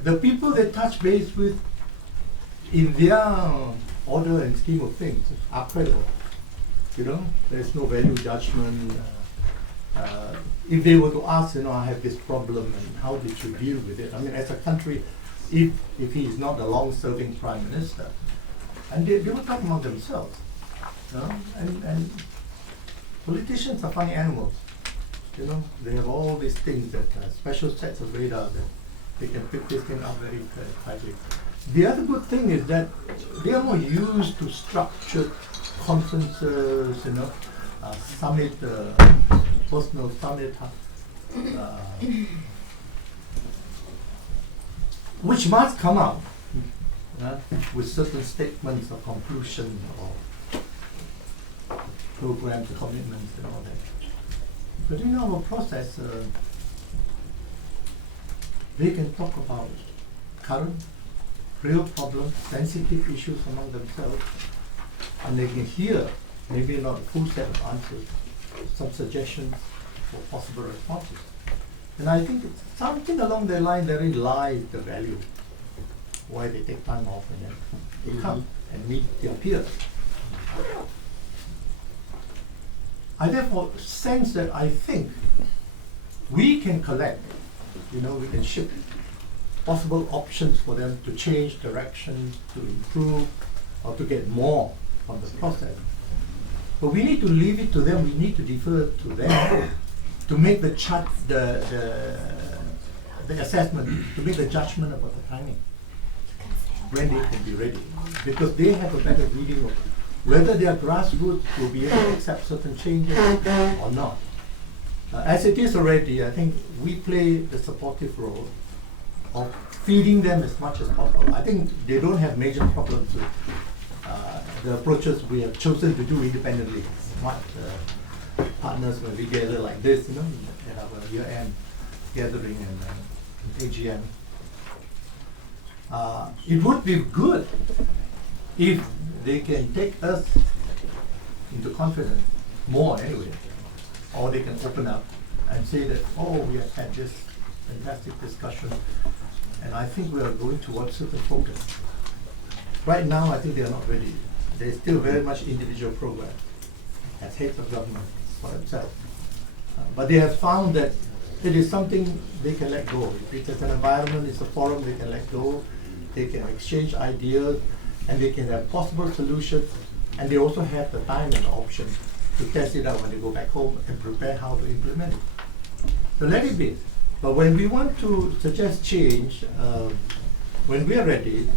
the people they touch base with in their order and scheme of things are credible. You know, there's no value judgment. If they were to ask, you know, I have this problem and how did you deal with it? I mean, as a country, if he is not a long-serving prime minister, and they will talk among themselves, you know, and politicians are funny animals. You know, they have all these things that special sets of radar that they can pick this thing up very tightly. The other good thing is that they are more used to structured conferences, you know, summit, personal summit, which must come out with certain statements of conclusion or programs, commitments and all that. But in our process, they can talk about current, real problems, sensitive issues among themselves, and they can hear, maybe not a full set of answers, some suggestions for possible responses. And I think it's something along the line therein lies the value, why they take time off and then they come and meet their peers. I therefore sense that I think we can collect, you know, we can ship possible options for them to change direction, to improve, or to get more from the process. But we need to leave it to them, we need to defer to them to make the assessment, to make the judgment about the timing, when they can be ready. Because they have a better reading of whether their grassroots will be able to accept certain changes or not. As it is already, I think we play the supportive role of feeding them as much as possible. I think they don't have major problems with the approaches we have chosen to do independently. Smart partners when we gather like this, you know, at our year-end gathering and AGM. It would be good if they can take us into confidence more anyway, or they can open up and say that, oh, we have had this fantastic discussion, and I think we are going towards certain focus. Right now, I think they are not ready. They're still very much individual programs as heads of government for themselves. But they have found that it is something they can let go. If it's an environment, it's a forum they can let go, they can exchange ideas, and they can have possible solutions, and they also have the time and the option to test it out when they go back home and prepare how to implement it. So let it be. But when we want to suggest change, when we are ready,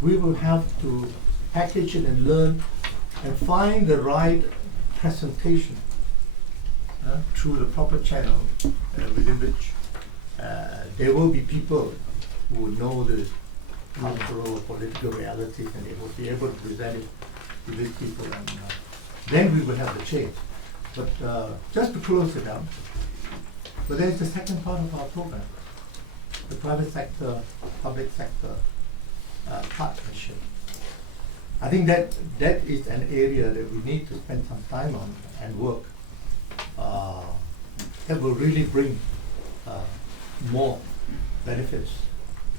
we will have to package it and learn and find the right presentation through the proper channel within which there will be people who know the cultural or political realities, and they will be able to present it to these people, and then we will have the change. But just to close it down, but there is the second part of our program. the private sector, public sector partnership. I think that is an area that we need to spend some time on and work. That will really bring more benefits,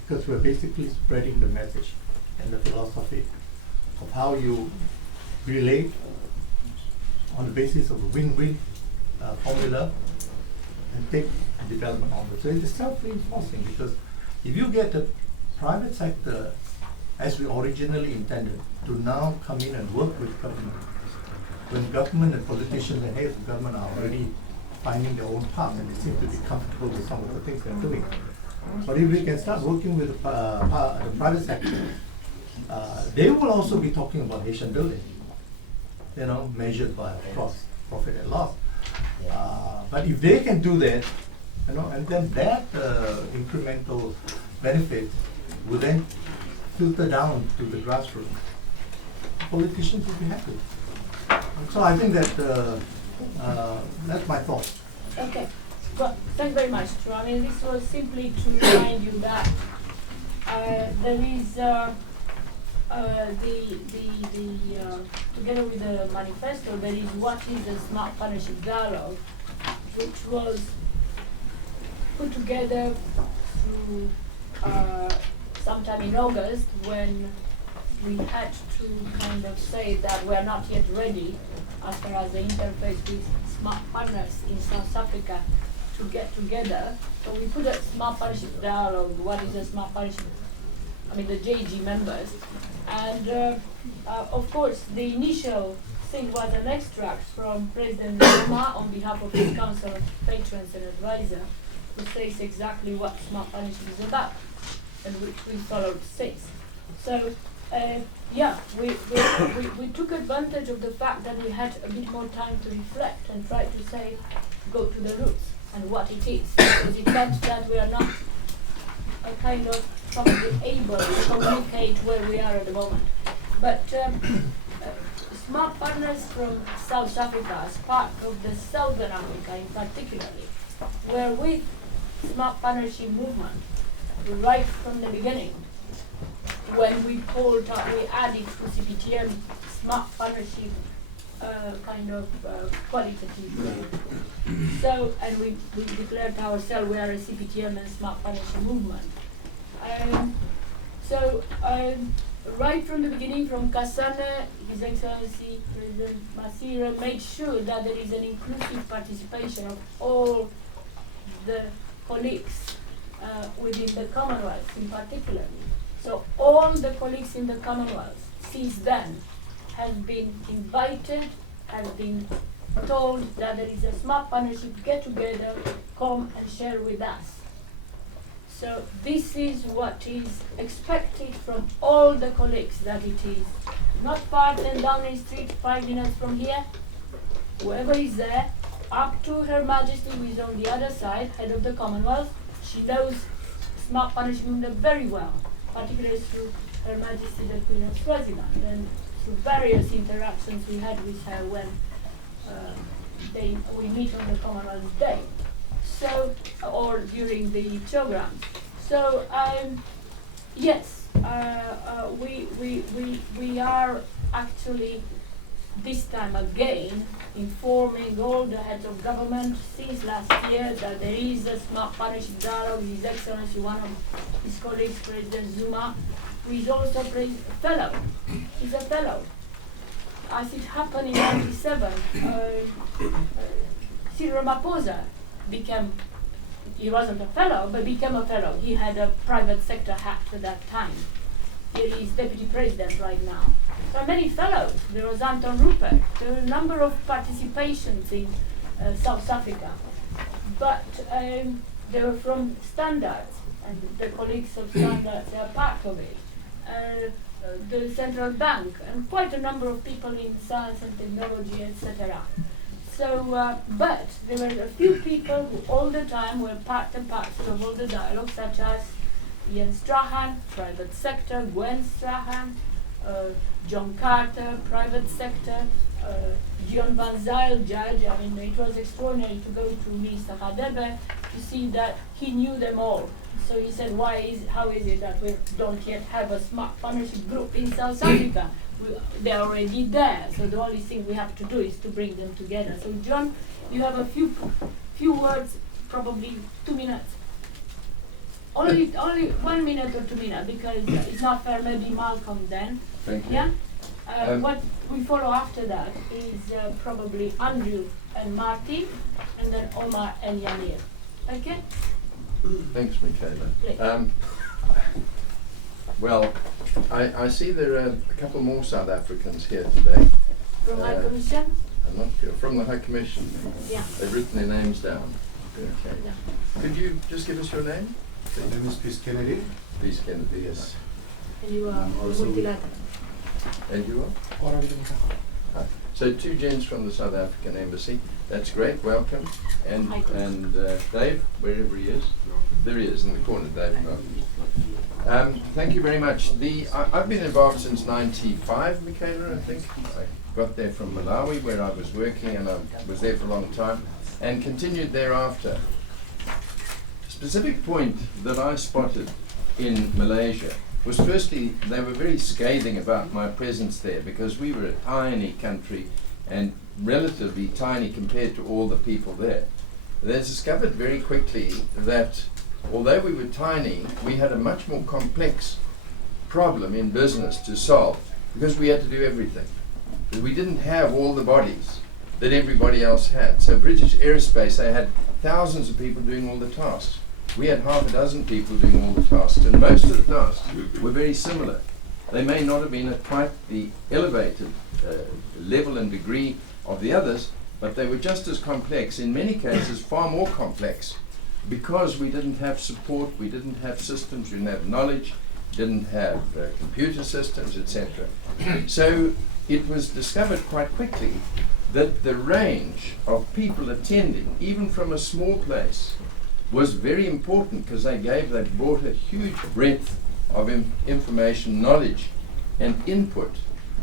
because we're basically spreading the message and the philosophy of how you relate on the basis of a win-win formula and take development onward. So it is self-reinforcing, because if you get the private sector, as we originally intended, to now come in and work with government, when government and politicians and heads of government are already finding their own path and they seem to be comfortable with some of the things they're doing. But if we can start working with the private sector, they will also be talking about nation building, measured by, of course, profit and loss. But if they can do that, and then that incremental benefit will then filter down to the grassroots, politicians will be happy. So I think that that's my thought. Okay, well, thank you very much, Tru. I mean, this was simply to remind you that there is together with the manifesto, there is what is the Smart Partnership Dialogue, which was put together through sometime in August, when we had to kind of say that we are not yet ready as far as the interface with smart partners in South Africa to get together. So we put a Smart Partnership Dialogue. What is a Smart Partnership? I mean, the JG members. And of course, the initial thing was an extract from President Zuma on behalf of his Council of Patrons and Advisor, who says exactly what Smart Partnership is about, and which we followed since. So, we took advantage of the fact that we had a bit more time to reflect and try to say, go to the roots and what it is. Because it meant that we are not kind of probably able to communicate where we are at the moment. But smart partners from South Africa, as part of the Southern Africa in particularly, were with Smart Partnership movement right from the beginning. When we added to CPTM Smart Partnership qualitative. So, and we declared ourselves we are a CPTM and Smart Partnership movement. Right from the beginning, from Kasane, His Excellency President Masira made sure that there is an inclusive participation of all the colleagues within the Commonwealth in particular. So all the colleagues in the Commonwealth since then have been invited, have been told that there is a smart partnership, get together, come and share with us. So this is what is expected from all the colleagues, that it is not part and down the street 5 minutes from here. Whoever is there, up to Her Majesty who is on the other side, head of the Commonwealth, she knows Smart Partnership movement very well, particularly through Her Majesty the Queen of Swaziland and through various interactions we had with her when we meet on the Commonwealth Day. So, or during the programs. So, yes, we are actually this time again informing all the heads of government since last year that there is a Smart Partnership Dialogue. His Excellency, one of his colleagues, President Zuma, who is also a fellow. He's a fellow. As it happened in 1997, Cyril Ramaphosa he wasn't a fellow, but became a fellow. He had a private sector hat at that time. He is deputy president right now. There are many fellows. There was Anton Rupert. There were a number of participations in South Africa. But they were from Standards, and the colleagues of Standards are part of it. The central bank, and quite a number of people in science and technology, etc. So, but there were a few people who all the time were part and parcel of all the dialogue, such as Ian Strahan, private sector, Gwen Strahan, John Carter, private sector, Dion Van Zyl, judge. I mean, it was extraordinary to go to Minister Hadebe to see that he knew them all. So he said, how is it that we don't yet have a smart partnership group in South Africa? They're already there, so the only thing we have to do is to bring them together. So John, you have a few words, probably 2 minutes. Only 1 minute or 2 minutes, because it's not fair. Maybe Malcolm then. Thank you. Yeah. What we follow after that is probably Andrew and Martin, and then Omar and Yanir. Okay. Thanks, Michaela. Please. Well, I see there are a couple more South Africans here today. From High Commission. I'm not sure. From the High Commission. Yeah. They've written their names down. Okay. Yeah. Could you just give us your name? My name is Chris Kennedy. Please, Kennedy, yes. And you are multilateral. And you are? So 2 gents from the South African Embassy. That's great. Welcome. And Dave, wherever he is. There he is in the corner, Dave. Thank you very much. I've been involved since '95, Michaela, I think. I got there from Malawi, where I was working, and I was there for a long time, and continued thereafter. Specific point that I spotted in Malaysia was, firstly, they were very scathing about my presence there, because we were a tiny country and relatively tiny compared to all the people there. They discovered very quickly that although we were tiny, we had a much more complex problem in business to solve, because we had to do everything. Because we didn't have all the bodies that everybody else had. So British Aerospace, they had thousands of people doing all the tasks. We had half a dozen people doing all the tasks, and most of the tasks were very similar. They may not have been at quite the elevated level and degree of the others, but they were just as complex, in many cases far more complex, because we didn't have support, we didn't have systems, we didn't have knowledge, didn't have computer systems, etc. So it was discovered quite quickly that the range of people attending, even from a small place, was very important, because they brought a huge breadth of information, knowledge, and input.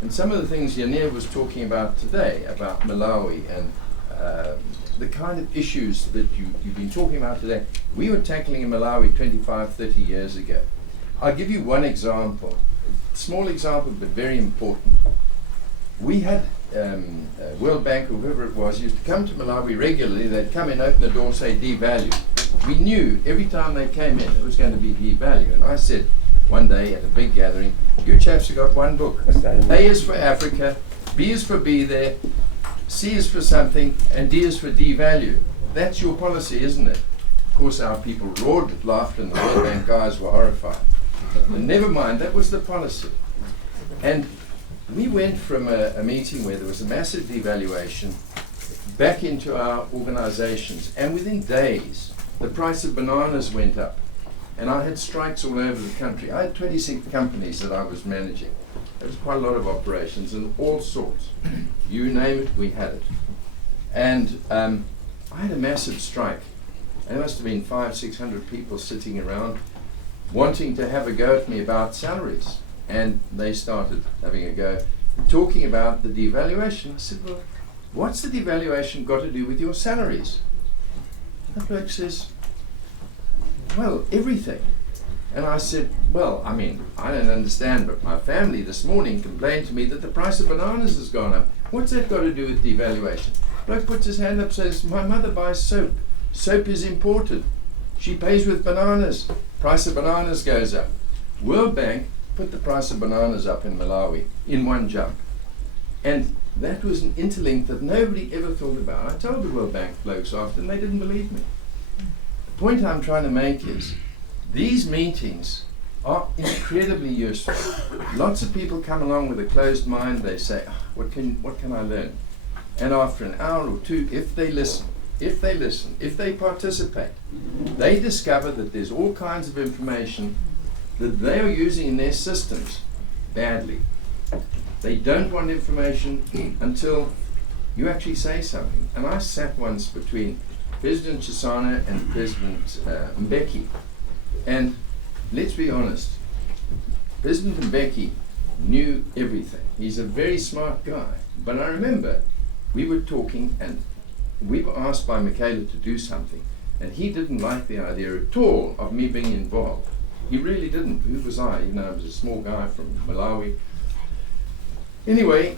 And some of the things Yanir was talking about today, about Malawi and the kind of issues that you've been talking about today, we were tackling in Malawi 25, 30 years ago. I'll give you one example, small example, but very important. We had World Bank or whoever it was used to come to Malawi regularly. They'd come in, open the door, say devalue. We knew every time they came in it was going to be devalue. And I said one day at a big gathering, you chaps have got one book. A is for Africa, B is for be there, C is for something, and D is for devalue. That's your policy, isn't it? Of course our people roared with laughter and the World Bank guys were horrified. And never mind, that was the policy. And we went from a meeting where there was a massive devaluation back into our organizations, and within days the price of bananas went up, and I had strikes all over the country. I had 26 companies that I was managing. There was quite a lot of operations and all sorts. You name it, we had it. And I had a massive strike. There must have been 500-600 people sitting around wanting to have a go at me about salaries. And they started having a go, talking about the devaluation. I said, well, what's the devaluation got to do with your salaries? The bloke says, well, everything. And I said, well, I mean, I don't understand, but my family this morning complained to me that the price of bananas has gone up. What's that got to do with devaluation? The bloke puts his hand up and says, my mother buys soap. Soap is imported. She pays with bananas. Price of bananas goes up. World Bank put the price of bananas up in Malawi in one jump. And that was an interlink that nobody ever thought about. I told the World Bank blokes after, and they didn't believe me. The point I'm trying to make is, these meetings are incredibly useful. Lots of people come along with a closed mind. They say, oh, what can I learn? And after an hour or two, if they listen, if they participate, they discover that there's all kinds of information that they are using in their systems badly. They don't want information until you actually say something. And I sat once between President Chisana and President Mbeki. And let's be honest, President Mbeki knew everything. He's a very smart guy. But I remember we were talking and we were asked by Michaela to do something. And he didn't like the idea at all of me being involved. He really didn't. Who was I? You know, I was a small guy from Malawi. Anyway,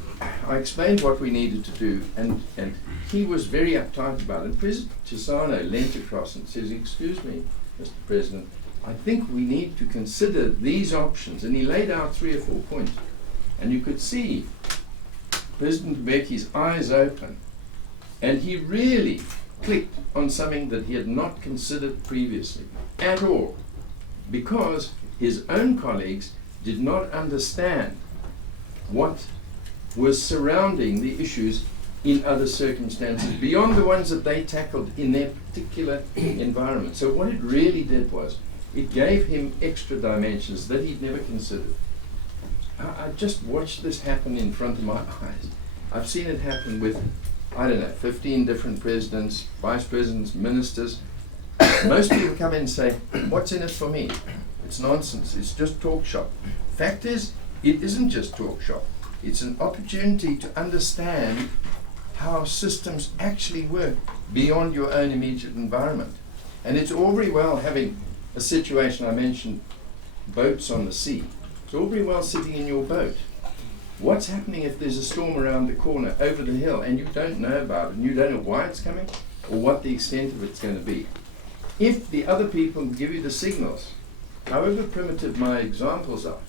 I explained what we needed to do, and he was very uptight about it. And President Chisano leant across and says, "Excuse me, Mr. President, I think we need to consider these options." And he laid out 3 or 4 points. And you could see President Mbeki's eyes open, and he really clicked on something that he had not considered previously at all, because his own colleagues did not understand what was surrounding the issues in other circumstances beyond the ones that they tackled in their particular environment. So what it really did was it gave him extra dimensions that he'd never considered. I just watched this happen in front of my eyes. I've seen it happen with, 15 different presidents, vice presidents, ministers. Most people come in and say, "What's in it for me?" It's nonsense. It's just talk shop. Fact is, it isn't just talk shop. It's an opportunity to understand how systems actually work beyond your own immediate environment. And it's all very well having a situation, I mentioned boats on the sea. It's all very well sitting in your boat. What's happening if there's a storm around the corner over the hill and you don't know about it and you don't know why it's coming or what the extent of it's going to be? If the other people give you the signals, however primitive my examples are,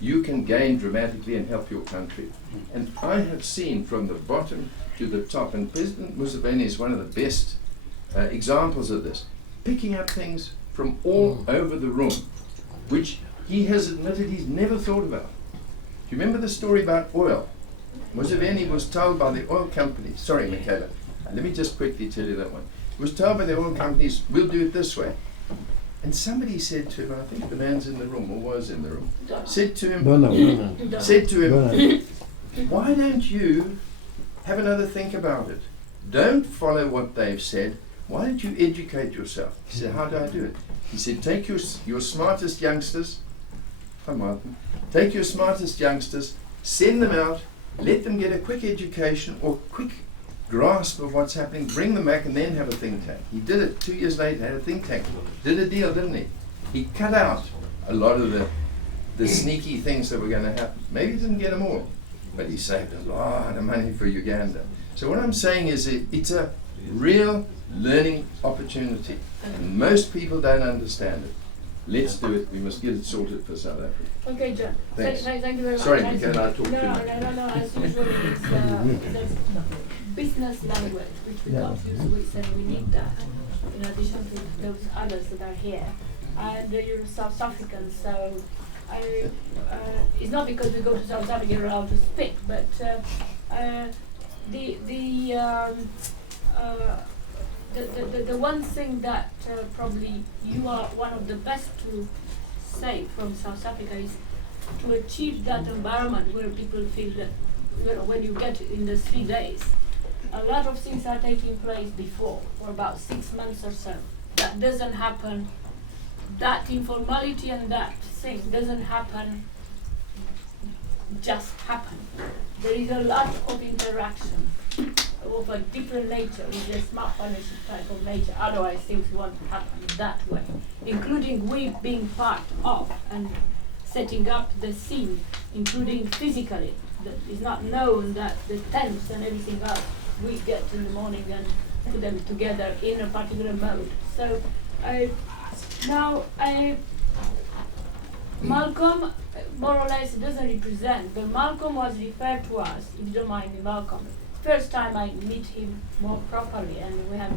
you can gain dramatically and help your country. And I have seen from the bottom to the top, and President Museveni is one of the best examples of this, picking up things from all over the room, which he has admitted he's never thought about. Do you remember the story about oil? Museveni was told by the oil companies, sorry Michaela, let me just quickly tell you that one. He was told by the oil companies, "We'll do it this way." And somebody said to him, I think the man's in the room, or was in the room, said to him, "Why don't you have another think about it? Don't follow what they've said. Why don't you educate yourself?" He said, "How do I do it?" He said, "Take your smartest youngsters, take your smartest youngsters, send them out, let them get a quick education or quick grasp of what's happening, bring them back and then have a think tank." He did it 2 years later, had a think tank, did a deal, didn't he? He cut out a lot of the sneaky things that were going to happen. Maybe he didn't get them all, but he saved a lot of money for Uganda. So what I'm saying is it's a real learning opportunity, and most people don't understand it. Let's do it. We must get it sorted for South Africa. Okay, John. Thanks. Thank you very much. Sorry, As- Michaela, I talked too much. No. As usual, it's business language, which we got used to, and we need that in addition to those others that are here. And you're South African, so it's not because we go to South Africa you're allowed to speak, but the one thing that probably you are one of the best to say from South Africa is to achieve that environment where people feel that, when you get in the 3 days, a lot of things are taking place before, for about 6 months or so. That doesn't happen. That informality and that thing doesn't happen, just happen. There is a lot of interaction of a different nature, with a smart partnership type of nature. Otherwise, things won't happen that way, including we being part of and setting up the scene, including physically. That is not known that the tents and everything else we get in the morning and put them together in a particular mode. So Malcolm more or less doesn't represent, but Malcolm was referred to us, if you don't mind me, Malcolm. First time I meet him more properly, and we have,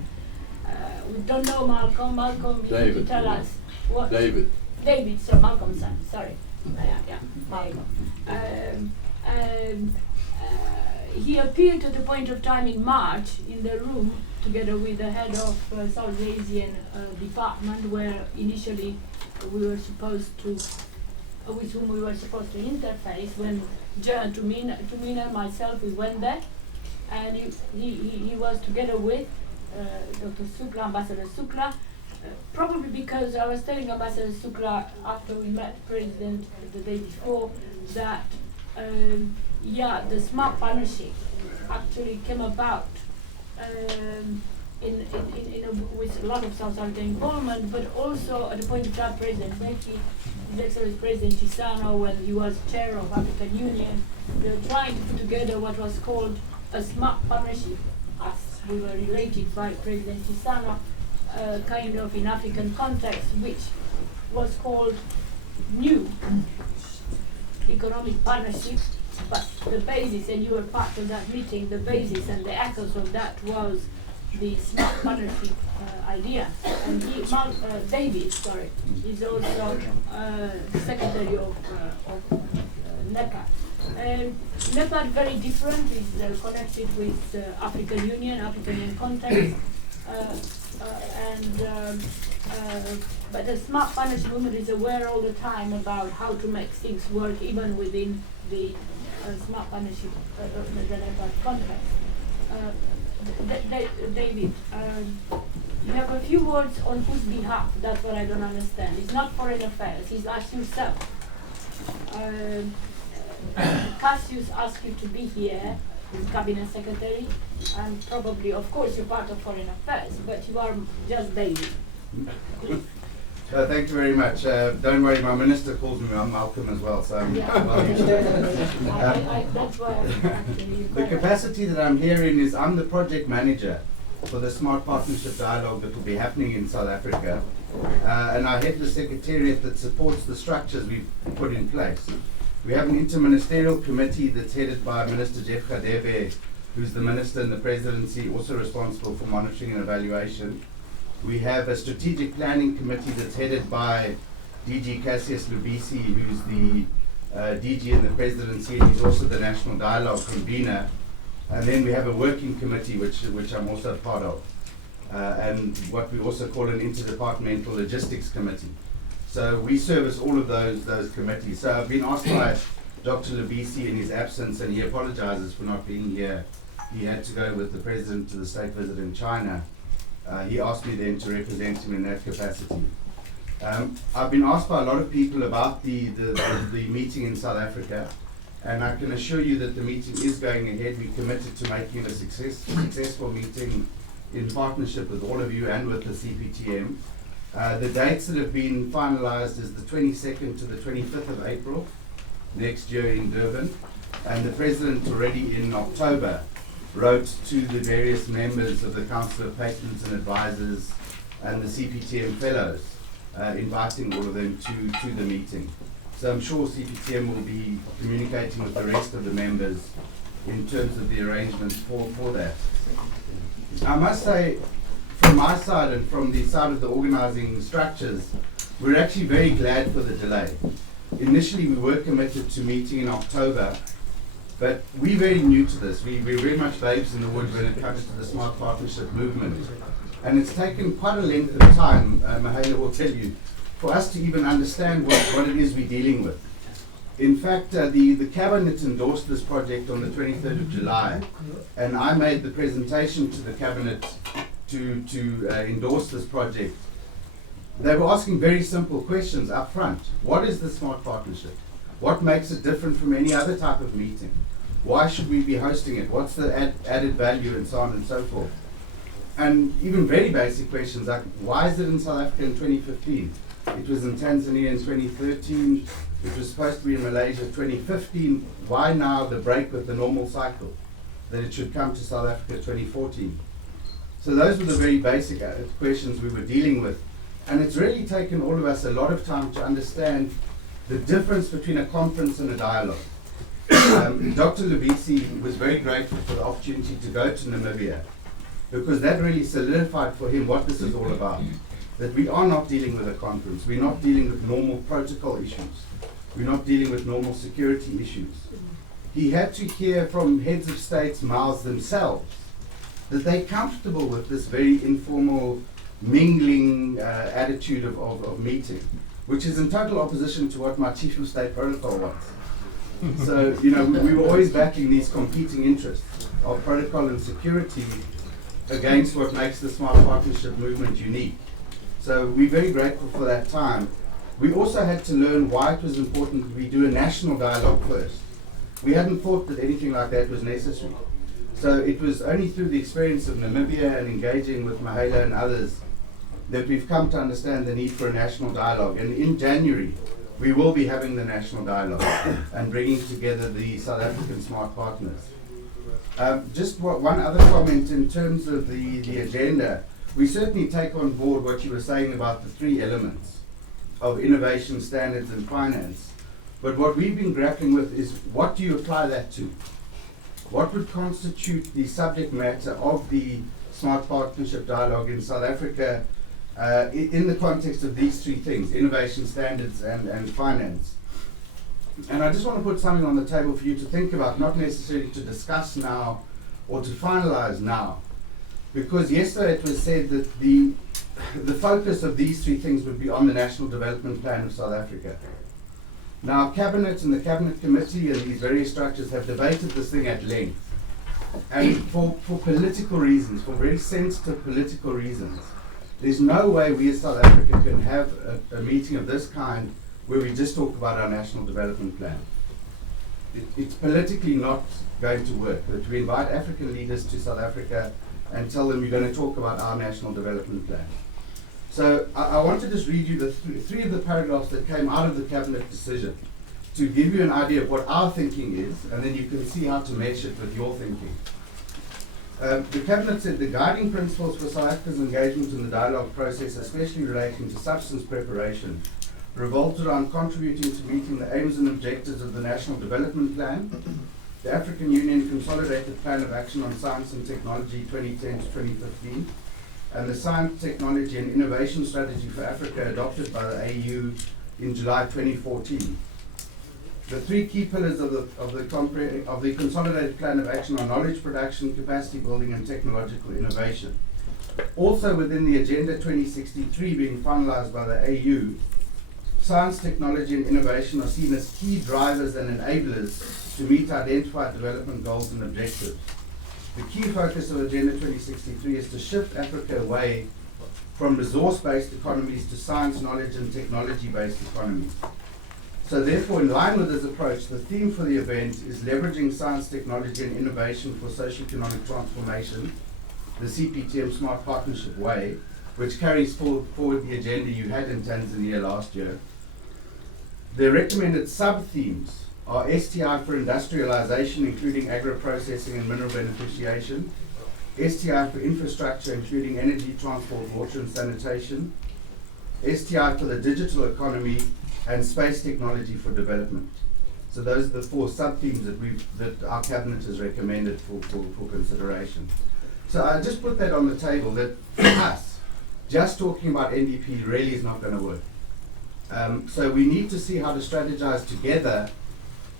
we don't know Malcolm. Malcolm used to tell us what. David, so Malcolm's son, sorry. Malcolm. He appeared at a point of time in March in the room together with the head of South Asian department, where initially we were supposed to, with whom we were supposed to interface. When John, Tumina, myself, we went there, and he was together with Dr. Sukla, Ambassador Sukla, probably because I was telling Ambassador Sukla after we met President the day before that the smart partnership actually came about with a lot of South African involvement, but also at the point of time President Mbeki, His Excellency President Chisano, when he was chair of African Union, they were trying to put together what was called a smart partnership, as we were related by President Chisano, kind of in African context, which was called New Economic Partnership. But the basis, and you were part of that meeting, the basis and the echoes of that was the smart partnership idea. And David, is also secretary of NEPAD. NEPAD very different, is connected with African Union context. But the smart partnership movement is aware all the time about how to make things work even within the smart partnership, the NEPAD context. David, you have a few words on whose behalf? That's what I don't understand. It's not foreign affairs, it's asked yourself. Cassius asked you to be here as cabinet secretary, and probably, of course, you're part of foreign affairs, but you are just David. Thank you very much. Don't worry, my minister calls me Malcolm as well, so I'm well used to it. That's why I'm asking you. The capacity that I'm here in is I'm the project manager for the Smart Partnership Dialogue that will be happening in South Africa. And I head the secretariat that supports the structures we've put in place. We have an interministerial committee that's headed by Minister Jeff Radebe, who's the minister in the presidency, also responsible for monitoring and evaluation. We have a strategic planning committee that's headed by DG Cassius Lubisi, who's the DG in the presidency, and he's also the National Dialogue convener. And then we have a working committee, which I'm also part of, and what we also call an interdepartmental logistics committee. So we service all of those committees. So I've been asked by Dr. Lubisi in his absence, and he apologizes for not being here. He had to go with the president to the state visit in China. He asked me then to represent him in that capacity. I've been asked by a lot of people about the meeting in South Africa, and I can assure you that the meeting is going ahead. We're committed to making it a successful meeting in partnership with all of you and with the CPTM. The dates that have been finalized is the 22nd to the 25th of April next year in Durban, and the President already in October wrote to the various members of the Council of Patrons and Advisors and the CPTM Fellows, inviting all of them to the meeting. So I'm sure CPTM will be communicating with the rest of the members in terms of the arrangements for that. I must say, from my side and from the side of the organizing structures, we're actually very glad for the delay. Initially, we were committed to meeting in October, but we're very new to this. We're very much babes in the wood when it comes to the Smart Partnership movement. And it's taken quite a length of time, Mahela will tell you, for us to even understand what it is we're dealing with. In fact, the Cabinet endorsed this project on the 23rd of July, and I made the presentation to the Cabinet to endorse this project. They were asking very simple questions up front. What is the Smart Partnership? What makes it different from any other type of meeting? Why should we be hosting it? What's the added value, and so on and so forth? And even very basic questions like, why is it in South Africa in 2015? It was in Tanzania in 2013. It was supposed to be in Malaysia 2015. Why now the break with the normal cycle? That it should come to South Africa 2014. So those were the very basic questions we were dealing with. And it's really taken all of us a lot of time to understand the difference between a conference and a dialogue. Dr. Lubisi was very grateful for the opportunity to go to Namibia, because that really solidified for him what this is all about. That we are not dealing with a conference, we're not dealing with normal protocol issues, we're not dealing with normal security issues. He had to hear from heads of states' mouths themselves that they're comfortable with this very informal, mingling attitude of meeting, which is in total opposition to what my chief of state protocol wants. So, we were always backing these competing interests of protocol and security against what makes the Smart Partnership movement unique. So we're very grateful for that time. We also had to learn why it was important that we do a national dialogue first. We hadn't thought that anything like that was necessary. So it was only through the experience of Namibia and engaging with Mahela and others that we've come to understand the need for a national dialogue. And in January, we will be having the national dialogue and bringing together the South African smart partners. Just one other comment in terms of the agenda. We certainly take on board what you were saying about the three elements of innovation, standards, and finance. But what we've been grappling with is, what do you apply that to? What would constitute the subject matter of the Smart Partnership Dialogue in South Africa in the context of these three things: innovation, standards, and finance? And I just want to put something on the table for you to think about, not necessarily to discuss now or to finalize now. Because yesterday it was said that the focus of these three things would be on the National Development Plan of South Africa. Now, Cabinet and the Cabinet Committee and these various structures have debated this thing at length. And for political reasons, for very sensitive political reasons, there's no way we as South Africa can have a meeting of this kind where we just talk about our National Development Plan. It's politically not going to work. That we invite African leaders to South Africa and tell them you're going to talk about our National Development Plan. So I want to just read you the three of the paragraphs that came out of the Cabinet decision to give you an idea of what our thinking is, and then you can see how to mesh it with your thinking. The Cabinet said the guiding principles for South Africa's engagement in the dialogue process, especially relating to substance preparation, revolved around contributing to meeting the aims and objectives of the National Development Plan, the African Union Consolidated Plan of Action on Science and Technology 2010 to 2015, and the Science, Technology and Innovation Strategy for Africa adopted by the AU in July 2014. The three key pillars of the Consolidated Plan of Action are knowledge production, capacity building and technological innovation. Also within the Agenda 2063 being finalized by the AU, science, technology and innovation are seen as key drivers and enablers to meet identified development goals and objectives. The key focus of Agenda 2063 is to shift Africa away from resource-based economies to science, knowledge and technology-based economies. So therefore, in line with this approach, the theme for the event is leveraging science, technology and innovation for socio-economic transformation, the CPTM Smart Partnership Way, which carries forward the agenda you had in Tanzania last year. The recommended sub-themes are STI for industrialization, including agro-processing and mineral beneficiation, STI for infrastructure, including energy, transport, water and sanitation, STI for the digital economy, and space technology for development. So those are the four sub-themes that our Cabinet has recommended for consideration. So I just put that on the table, that for us, just talking about NDP really is not going to work. So we need to see how to strategize together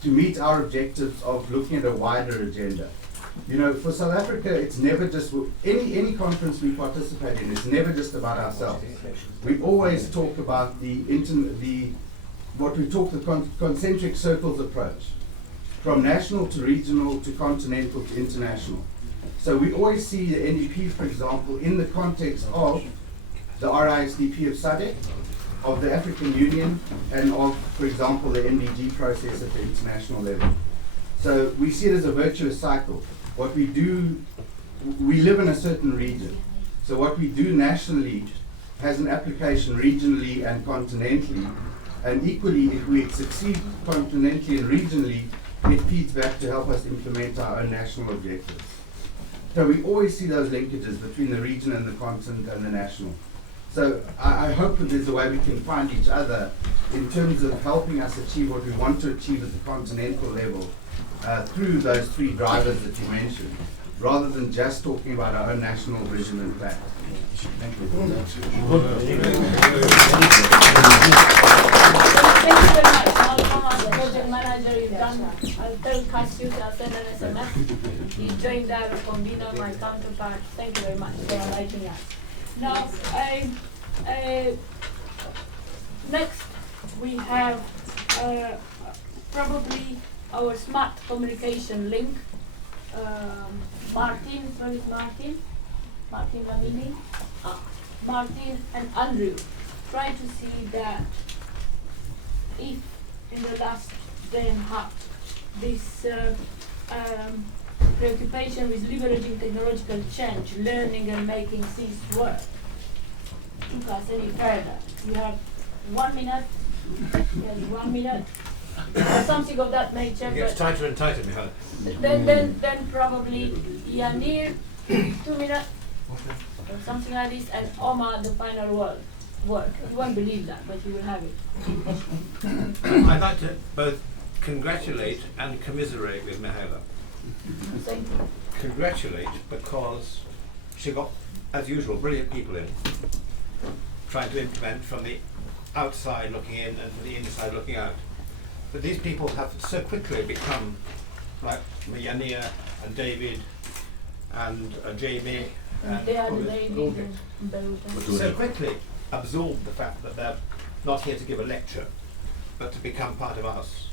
to meet our objectives of looking at a wider agenda. You know, for South Africa, it's never just, any conference we participate in, it's never just about ourselves. We always talk about the concentric circles approach, from national to regional to continental to international. So we always see the NDP, for example, in the context of the RISDP of SADC, of the African Union, and of, for example, the MDG process at the international level. So we see it as a virtuous cycle. What we do, we live in a certain region. So what we do nationally has an application regionally and continentally. And equally, if we succeed continentally and regionally, it feeds back to help us implement our own national objectives. So we always see those linkages between the region and the continent and the national. So I hope that there's a way we can find each other in terms of helping us achieve what we want to achieve at the continental level through those three drivers that you mentioned, rather than just talking about our own national vision and plan. Thank you. Thank you very much. I'll come as project manager in Ghana. I'll tell Cassius, I'll send an SMS. He joined our convener, my counterpart. Thank you very much for enlightening us. Now, next we have probably our smart communication link. Martin, where is Martin? Martin Lamini? Martin and Andrew. Try to see that if in the last day and a half this preoccupation with leveraging technological change, learning and making things work, took us any further. You have 1 minute, yes, 1 minute, or something of that nature. It gets But tighter and tighter, Mihaela. then probably Yanir, 2 minutes, or something like this, and Omar, the final word. You won't believe that, but you will have it. I'd like to both congratulate and commiserate with Mihaela. Thank you. Congratulate because she got, as usual, brilliant people in, trying to implement from the outside looking in and from the inside looking out. But these people have so quickly become like Yanir and David and Jamie and They are the others, David and Beruta. so quickly absorb the fact that they're not here to give a lecture, but to become part of us.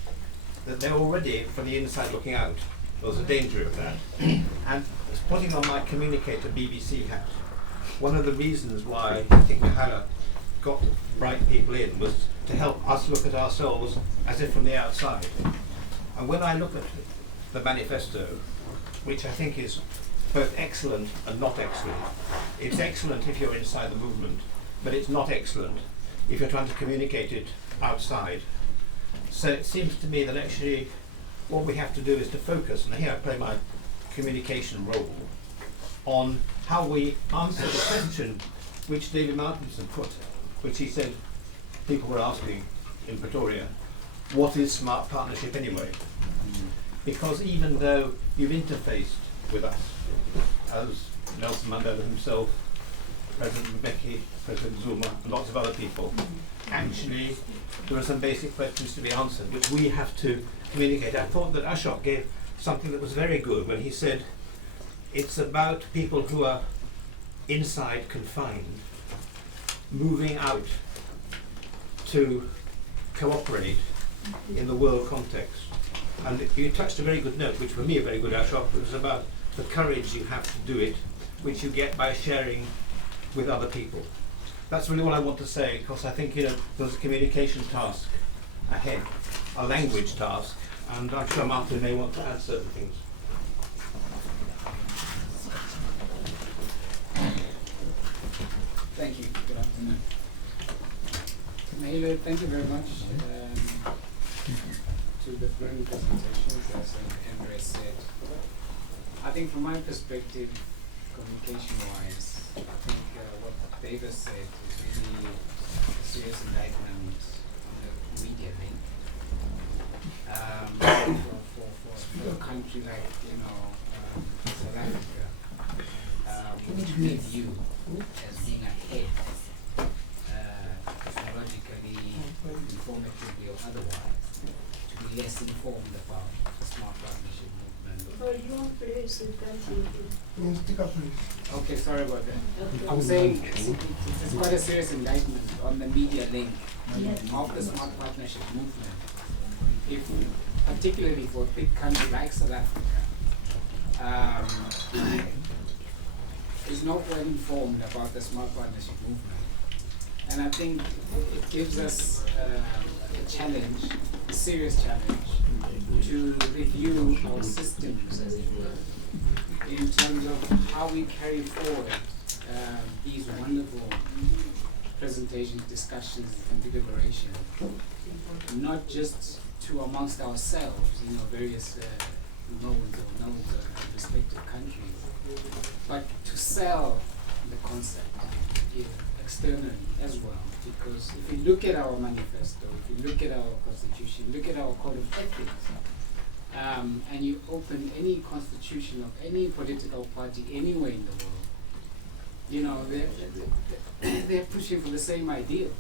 That they're already, from the inside looking out, there's a danger of that. And putting on my communicator BBC hat, one of the reasons why I think Mihaela got bright people in was to help us look at ourselves as if from the outside. And when I look at the manifesto, which I think is both excellent and not excellent, it's excellent if you're inside the movement, but it's not excellent if you're trying to communicate it outside. So it seems to me that actually what we have to do is to focus, and here I play my communication role, on how we answer the question which David Martinson put, which he said people were asking in Pretoria, what is smart partnership anyway? Because even though you've interfaced with us, as Nelson Mandela himself, President Mbeki, President Zuma, and lots of other people, actually there are some basic questions to be answered which we have to communicate. I thought that Ashok gave something that was very good when he said it's about people who are inside confined, moving out to cooperate in the world context. And you touched a very good note, which for me a very good Ashok, it was about the courage you have to do it, which you get by sharing with other people. That's really all I want to say, because I think there's a communication task ahead, a language task, and I'm sure Martin may want to add certain things. Thank you. Good afternoon. Mihaela, thank you very much to the brilliant presentations, as Andre said. I think from my perspective, communication-wise, I think what David said is really a serious indictment on the media link. For a country like, South Africa, which we view as being ahead, technologically, informatively or otherwise, to be less informed about the smart partnership movement. Okay, sorry about that. I'm saying it's quite a serious indictment on the media link of the smart partnership movement. If, particularly for a big country like South Africa, is not well informed about the smart partnership movement. And I think it gives us a challenge, a serious challenge, to review our systems, as it were, in terms of how we carry forward these wonderful presentations, discussions, and deliberations, not just to amongst ourselves, various nodes or respective countries, but to sell the concept externally as well. Because if you look at our manifesto, if you look at our constitution, look at our code of ethics, and you open any constitution of any political party anywhere in the world, they're pushing for the same ideals.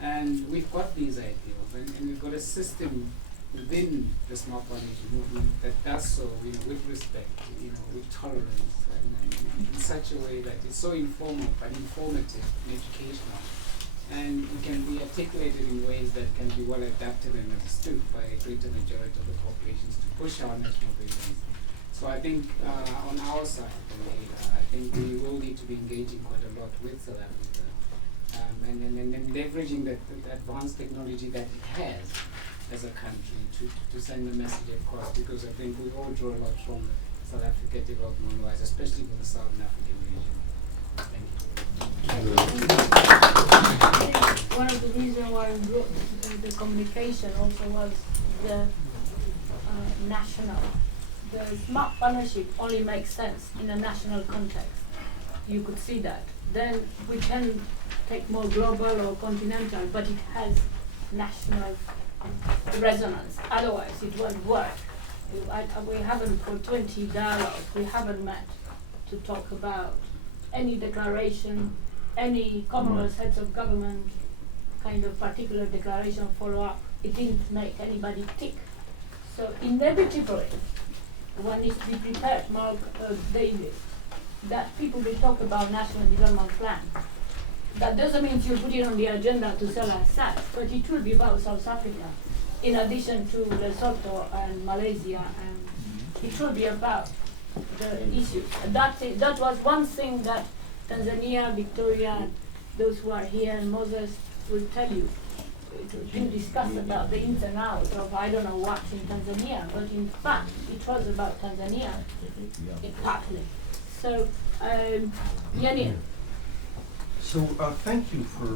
And we've got these ideals, and we've got a system within the smart partnership movement that does so, with respect, with tolerance, and in such a way that it's so informal but informative and educational, and it can be articulated in ways that can be well adapted and understood by a greater majority of the populations to push our national visions. So I think on our side, I think we will need to be engaging quite a lot with South Africa, and leveraging the advanced technology that it has as a country to send a message across, because I think we all draw a lot from South Africa development-wise, especially with the Southern African region. Thank you. I think one of the reasons why we brought the communication also was the national. The smart partnership only makes sense in a national context. You could see that. Then we can take more global or continental, but it has national resonance. Otherwise, it won't work. We haven't, for 20 dialogues, we haven't met to talk about any declaration, any Commonwealth heads of government kind of particular declaration follow-up. It didn't make anybody tick. So inevitably, one needs to be prepared, Mark, David, that people will talk about national development plan. That doesn't mean you put it on the agenda to sell ourselves, but it will be about South Africa, in addition to Lesotho and Malaysia, and it will be about the issues. That was one thing that Tanzania, Victoria, those who are here, and Moses will tell you. We discuss about the ins and outs of I don't know what in Tanzania, but in fact it was about Tanzania, partly. So, Yanin. So thank you for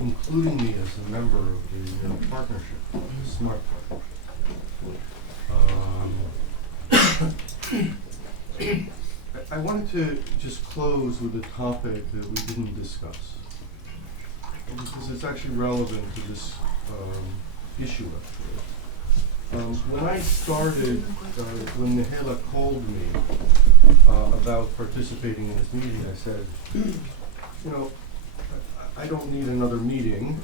including me as a member of the partnership, the SMART partnership. I wanted to just close with a topic that we didn't discuss, because it's actually relevant to this issue, actually. When I started, when Nehela called me about participating in this meeting, I said, you know, I don't need another meeting.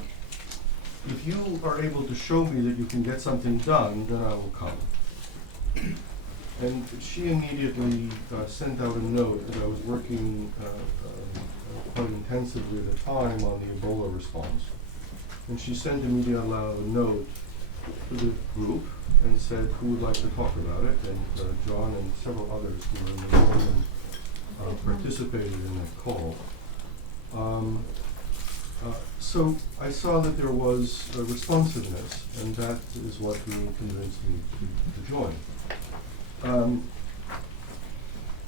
If you are able to show me that you can get something done, then I will come. And she immediately sent out a note that I was working quite intensively at the time on the Ebola response. And she sent immediately out a note to the group and said who would like to talk about it, and John and several others who were in the room and participated in that call. So I saw that there was a responsiveness, and that is what really convinced me to join.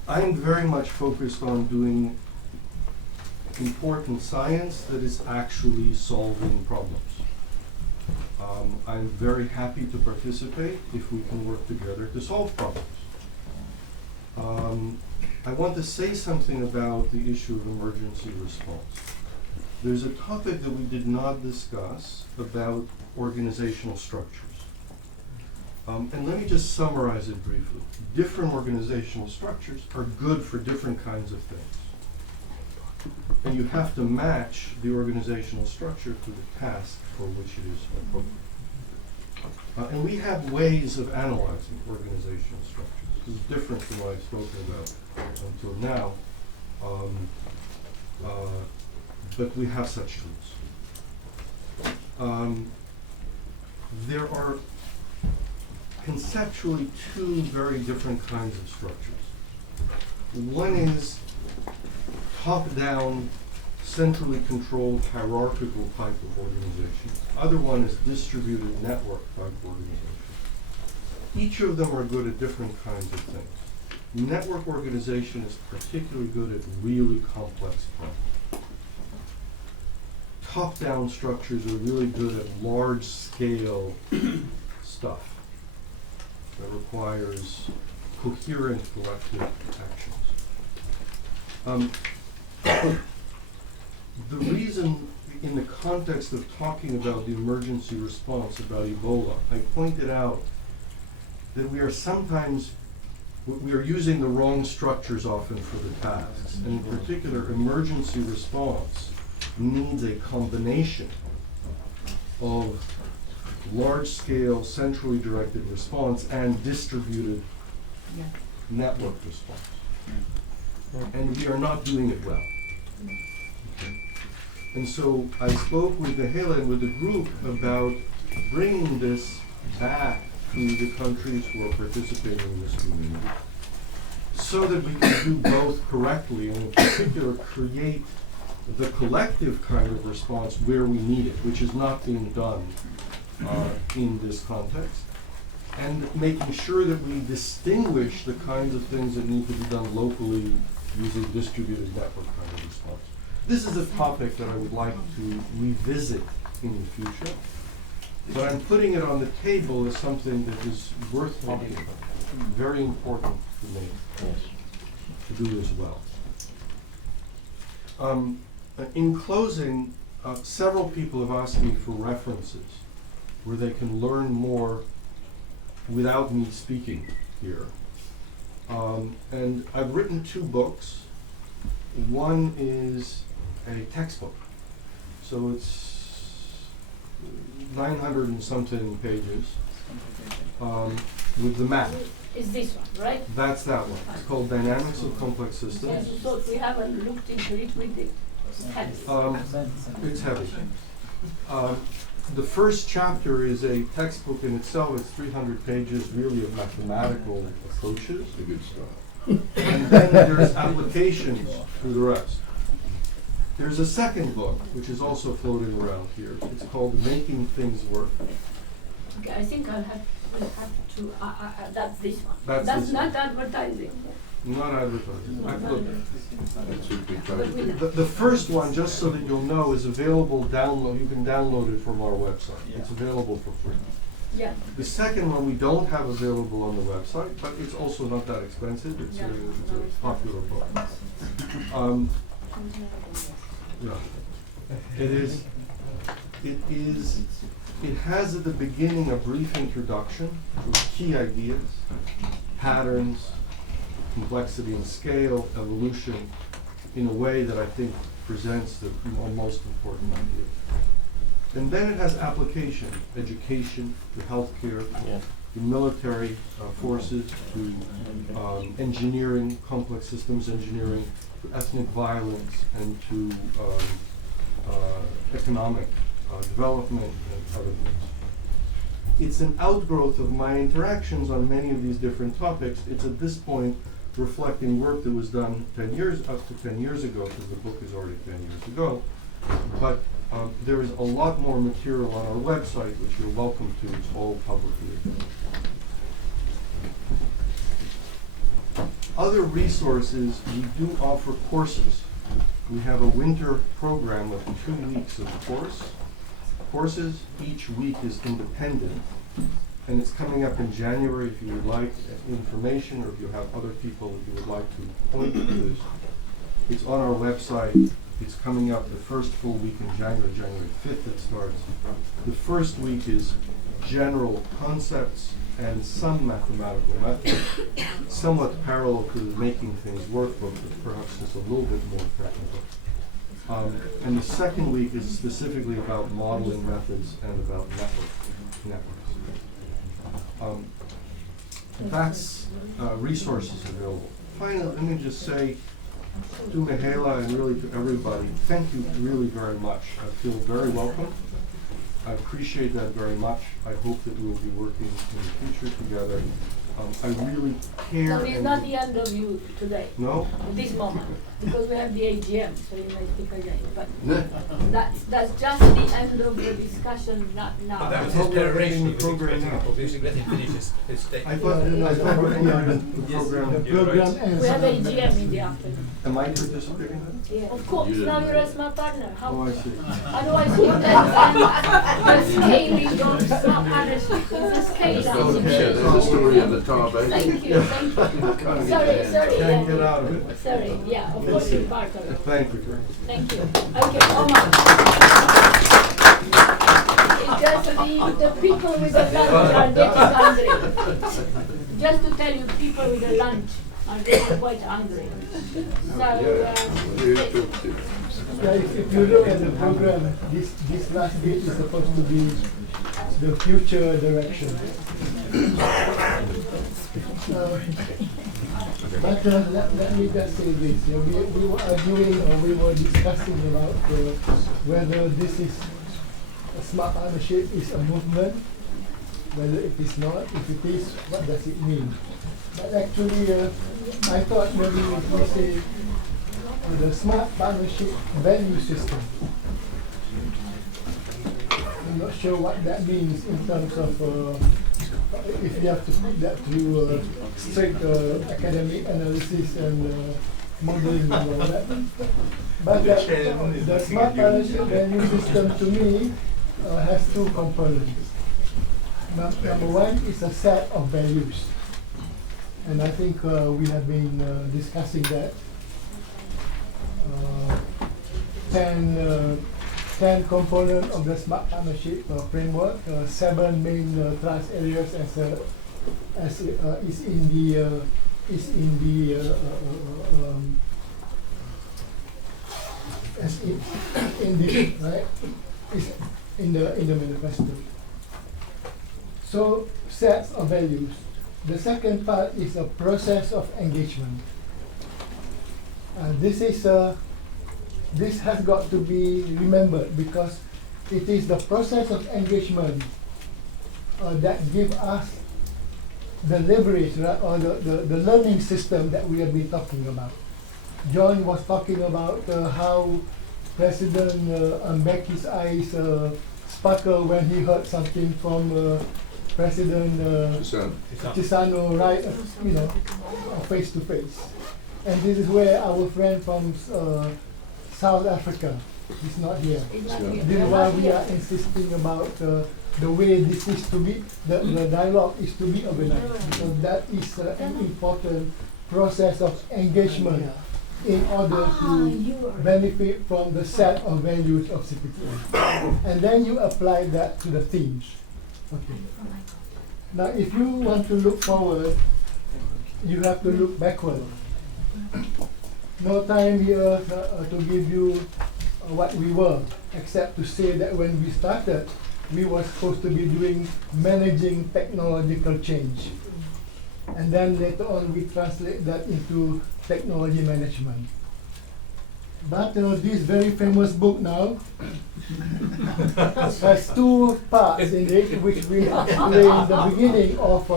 I'm very much focused on doing important science that is actually solving problems. I'm very happy to participate if we can work together to solve problems. I want to say something about the issue of emergency response. There's a topic that we did not discuss about organizational structures. And let me just summarize it briefly. Different organizational structures are good for different kinds of things. And you have to match the organizational structure to the task for which it is appropriate. And we have ways of analyzing organizational structures. This is different from what I've spoken about until now. But we have such tools. There are conceptually two very different kinds of structures. One is top-down, centrally controlled, hierarchical type of organization. Other one is distributed network type organization. Each of them are good at different kinds of things. Network organization is particularly good at really complex problems. Top-down structures are really good at large-scale stuff that requires coherent collective actions. The reason, in the context of talking about the emergency response about Ebola, I pointed out that we are using the wrong structures often for the tasks. And in particular, emergency response needs a combination of large-scale, centrally directed response and distributed network response. And we are not doing it well. Okay. And so I spoke with Nehela and with the group about bringing this back to the countries who are participating in this community so that we can do both correctly and in particular create the collective kind of response where we need it, which is not being done in this context, and making sure that we distinguish the kinds of things that need to be done locally using distributed network kind of response. This is a topic that I would like to revisit in the future, but I'm putting it on the table as something that is worth talking about, very important to me to do as well. In closing, several people have asked me for references where they can learn more without me speaking here. And I've written 2 books. One is a textbook. So it's 900 and something pages with the map. Is this one, right? That's that one. It's called Dynamics of Complex Yes, Systems. so we haven't looked into it with the heavy. It's heavy. The first chapter is a textbook in itself. It's 300 pages, really, of mathematical approaches. Good stuff. And then there's applications through the rest. There's a second book, which is also floating around here. It's called Making Things Work. Okay, I think we'll have to, that's this one. That's That's this not one. advertising. Not advertising. Look, That should be But we know. the first one, just so that you'll know, is available download. You can download it from our website. It's available for free. Yeah, The second one we don't have available on the website, but it's also not that expensive. It's a popular book. Yeah. It has at the beginning a brief introduction with key ideas, patterns, complexity and scale, evolution, in a way that I think presents the most important idea. And then it has application, education, to healthcare, to military forces, to engineering, complex systems engineering, to ethnic violence, and to economic development and other things. It's an outgrowth of my interactions on many of these different topics. It's at this point reflecting work that was done up to 10 years ago, because the book is already 10 years ago. But there is a lot more material on our website, which you're welcome to. It's all publicly available. Other resources, we do offer courses. We have a winter program of 2 weeks of courses. Each week is independent, and it's coming up in January. If you would like information, or if you have other people that you would like to point to this, it's on our website. It's coming up the first full week in January 5th it starts. The first week is general concepts and some mathematical methods, somewhat parallel to the Making Things Work book, but perhaps just a little bit more technical. And the second week is specifically about modeling methods and about networks. That's resources available. Finally, let me just say to Mihaela and really to everybody, thank you really very much. I feel very welcome. I appreciate that very much. I hope that we'll be working in the future together. I really care. so it's not the end of you today, No? at this moment, because we have the AGM, so you may speak again. But that's just the end of the discussion, not now. But that was I his thought we were peroration. ending He the was program expecting now. it. Obviously, let him finish his I statement. thought we were ending the Yes, program. you're right. We have AGM in the afternoon. Am I participating then? Of course, now you're a smart partner. Oh, How, I see. otherwise you would have the scaling of smart partnership. It's a scale Yeah, down. there's a story in the tar, Thank baby. you, thank you. Sorry, Can't get yeah. out of it. Sorry, yeah, of course you're part of it. Thank you. Thank you. Okay, Omar. It's just the people with the lunch are getting hungry. Just to tell you, people with the lunch are getting quite hungry. So, Yeah, if you look at the program, this last bit is supposed to be the future direction. But let me just say this. We were arguing, or we were discussing about whether this is a smart partnership is a movement, whether it is not. If it is, what does it mean? But actually, I thought maybe if we say the smart partnership value system. not sure what that means in terms of if you have to put that through strict academic analysis and modeling and all that. But the smart partnership value system to me has two components. Number one is a set of values. And I think we have been discussing that. 10 components of the smart partnership framework, 7 main thrust areas as is in the manifesto. So sets of values. The second part is a process of engagement. This has got to be remembered because it is the process of engagement that gives us the leverage, right, or the learning system that we have been talking about. John was talking about how President Mbeki's eyes sparkle when he heard something from President Chissano, right, face to face. And this is where our friend from South Africa is not here. This is why we are insisting about the way this is to be, the dialogue is to be organized, because that is an important process of engagement in order to benefit from the set of values of CPTA. And then you apply that to the themes. Okay. Now, if you want to look forward, you have to look backward. No time here to give you what we were, except to say that when we started, we were supposed to be doing managing technological change. And then later on, we translate that into technology management. But this very famous book now has 2 parts in it, which we explain the beginning of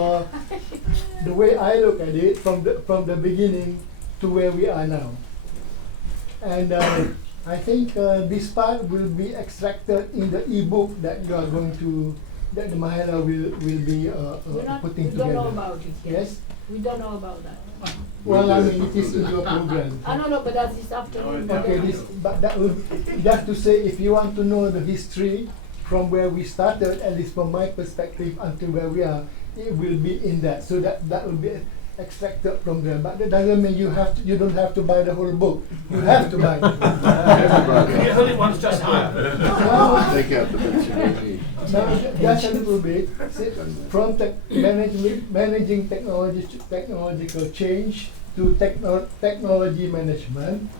the way I look at it from the beginning to where we are now. And I think this part will be extracted in the e-book that you are going to, that the Mahela will be putting together. We don't know about it yet. Yes? We don't know about that. Well, I mean, it is in your program. No, but that's this afternoon. Okay, but that will, just to say, if you want to know the history from where we started, at least from my perspective until where we are, it will be in that. So that will be extracted from there. But that doesn't mean you don't have to buy the whole book. You have to buy it. You only want just higher. Take out the bits you don't need. Now, just a little bit, from managing technological change to technology management,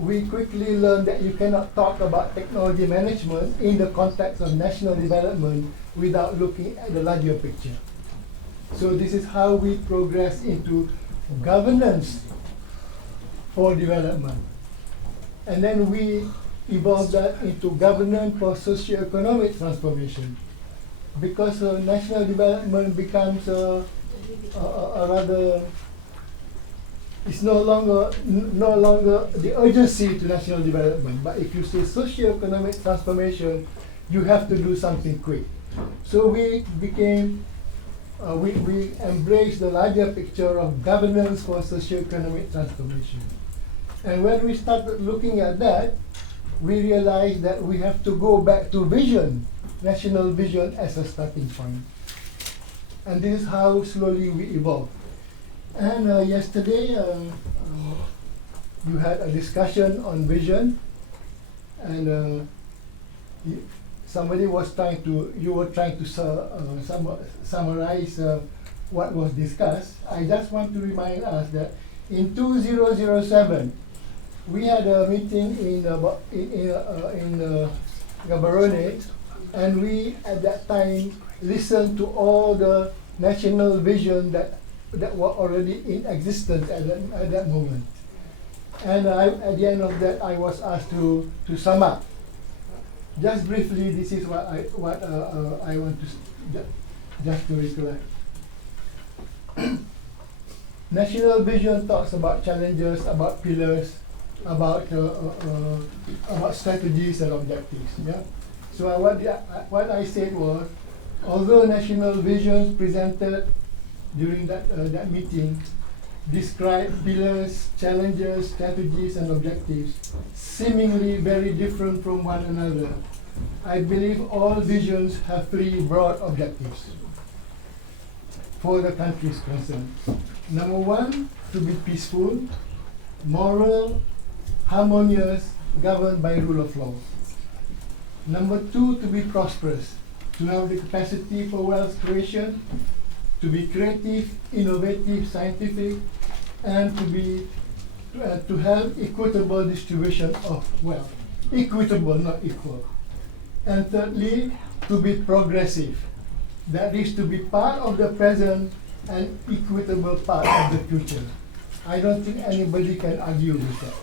we quickly learned that you cannot talk about technology management in the context of national development without looking at the larger picture. So this is how we progress into governance for development. And then we evolve that into governance for socio-economic transformation. Because national development becomes a rather, it's no longer the urgency to national development. But if you say socio-economic transformation, you have to do something quick. So we became, we embraced the larger picture of governance for socio-economic transformation. And when we started looking at that, we realized that we have to go back to vision, national vision as a starting point. And this is how slowly we evolve. And yesterday, you had a discussion on vision, and somebody was trying to, you were trying to summarize what was discussed. I just want to remind us that in 2007, we had a meeting in Gaborone, and we at that time listened to all the national vision that were already in existence at that moment. And at the end of that, I was asked to sum up. Just briefly, this is what I want to just to recollect. National vision talks about challenges, about pillars, about strategies and objectives. Yeah. So what I said was, although national visions presented during that meeting describe pillars, challenges, strategies, and objectives seemingly very different from one another, I believe all visions have three broad objectives for the countries concerned. Number one, to be peaceful, moral, harmonious, governed by rule of law. Number two, to be prosperous, to have the capacity for wealth creation, to be creative, innovative, scientific, and to have equitable distribution of wealth. Equitable, not equal. And thirdly, to be progressive. That is to be part of the present and equitable part of the future. I don't think anybody can argue with that.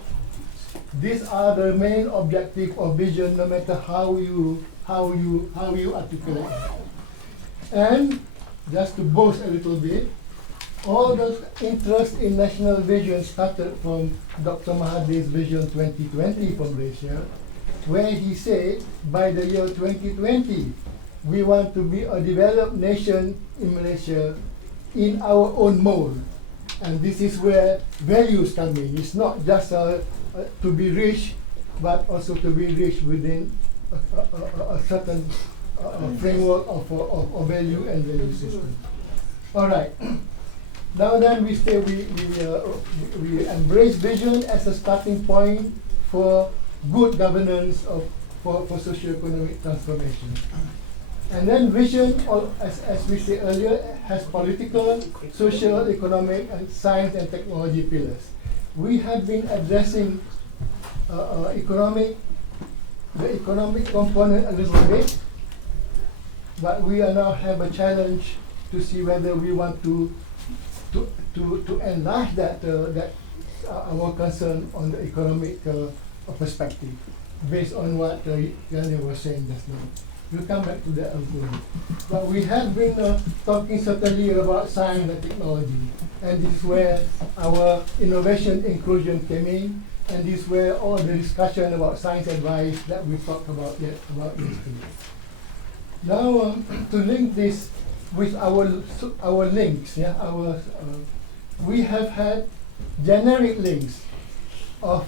These are the main objective of vision, no matter how you articulate it. And just to boast a little bit, all those interest in national vision started from Dr. Mahathir's Vision 2020 from Malaysia, where he said by the year 2020, we want to be a developed nation in Malaysia in our own mold. And this is where values come in. It's not just to be rich, but also to be rich within a certain framework of value and value system. All right. Now then, we say we embrace vision as a starting point for good governance for socio-economic transformation. And then vision, as we said earlier, has political, social, economic, and science and technology pillars. We have been addressing the economic component a little bit, but we are now have a challenge to see whether we want to enlarge that our concern on the economic perspective, based on what Yanni was saying just now. We'll come back to that also. But we have been talking certainly about science and technology, and this is where our innovation inclusion came in, and this is where all the discussion about science advice that we talked about yesterday. Now, to link this with our links, we have had generic links of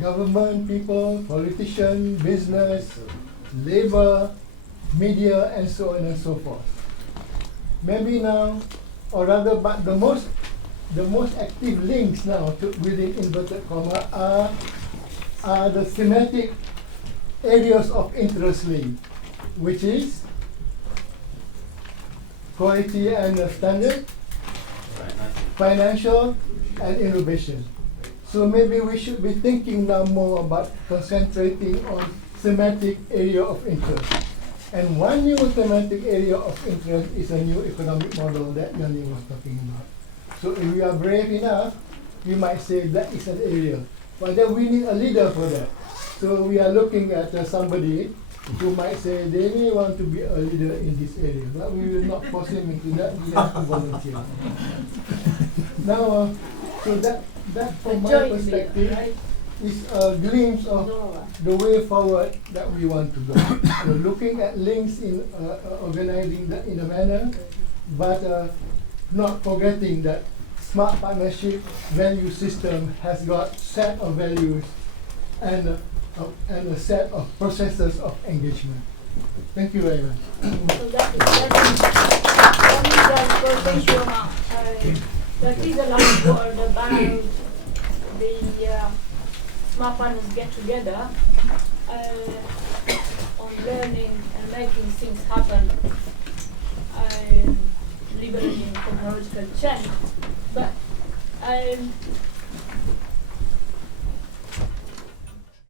government, people, politicians, business, labor, media, and so on and so forth. Maybe now, or rather, but the most active links now within inverted comma are the thematic areas of interest link, which is quality and standard, financial, and innovation. So maybe we should be thinking now more about concentrating on thematic area of interest. And one new thematic area of interest is a new economic model that Yanni was talking about. So if we are brave enough, we might say that is an area. But then we need a leader for that. So we are looking at somebody who might say they may want to be a leader in this area, but we will not force him into that. We have to volunteer. Now, so that from my perspective is a glimpse of the way forward that we want to go. So looking at links in organizing that in a manner, but not forgetting that smart partnership value system has got set of values and a set of processes of engagement. Thank you very much. So that is the last word about the smart partners get together on learning and making things happen, liberating technological change. But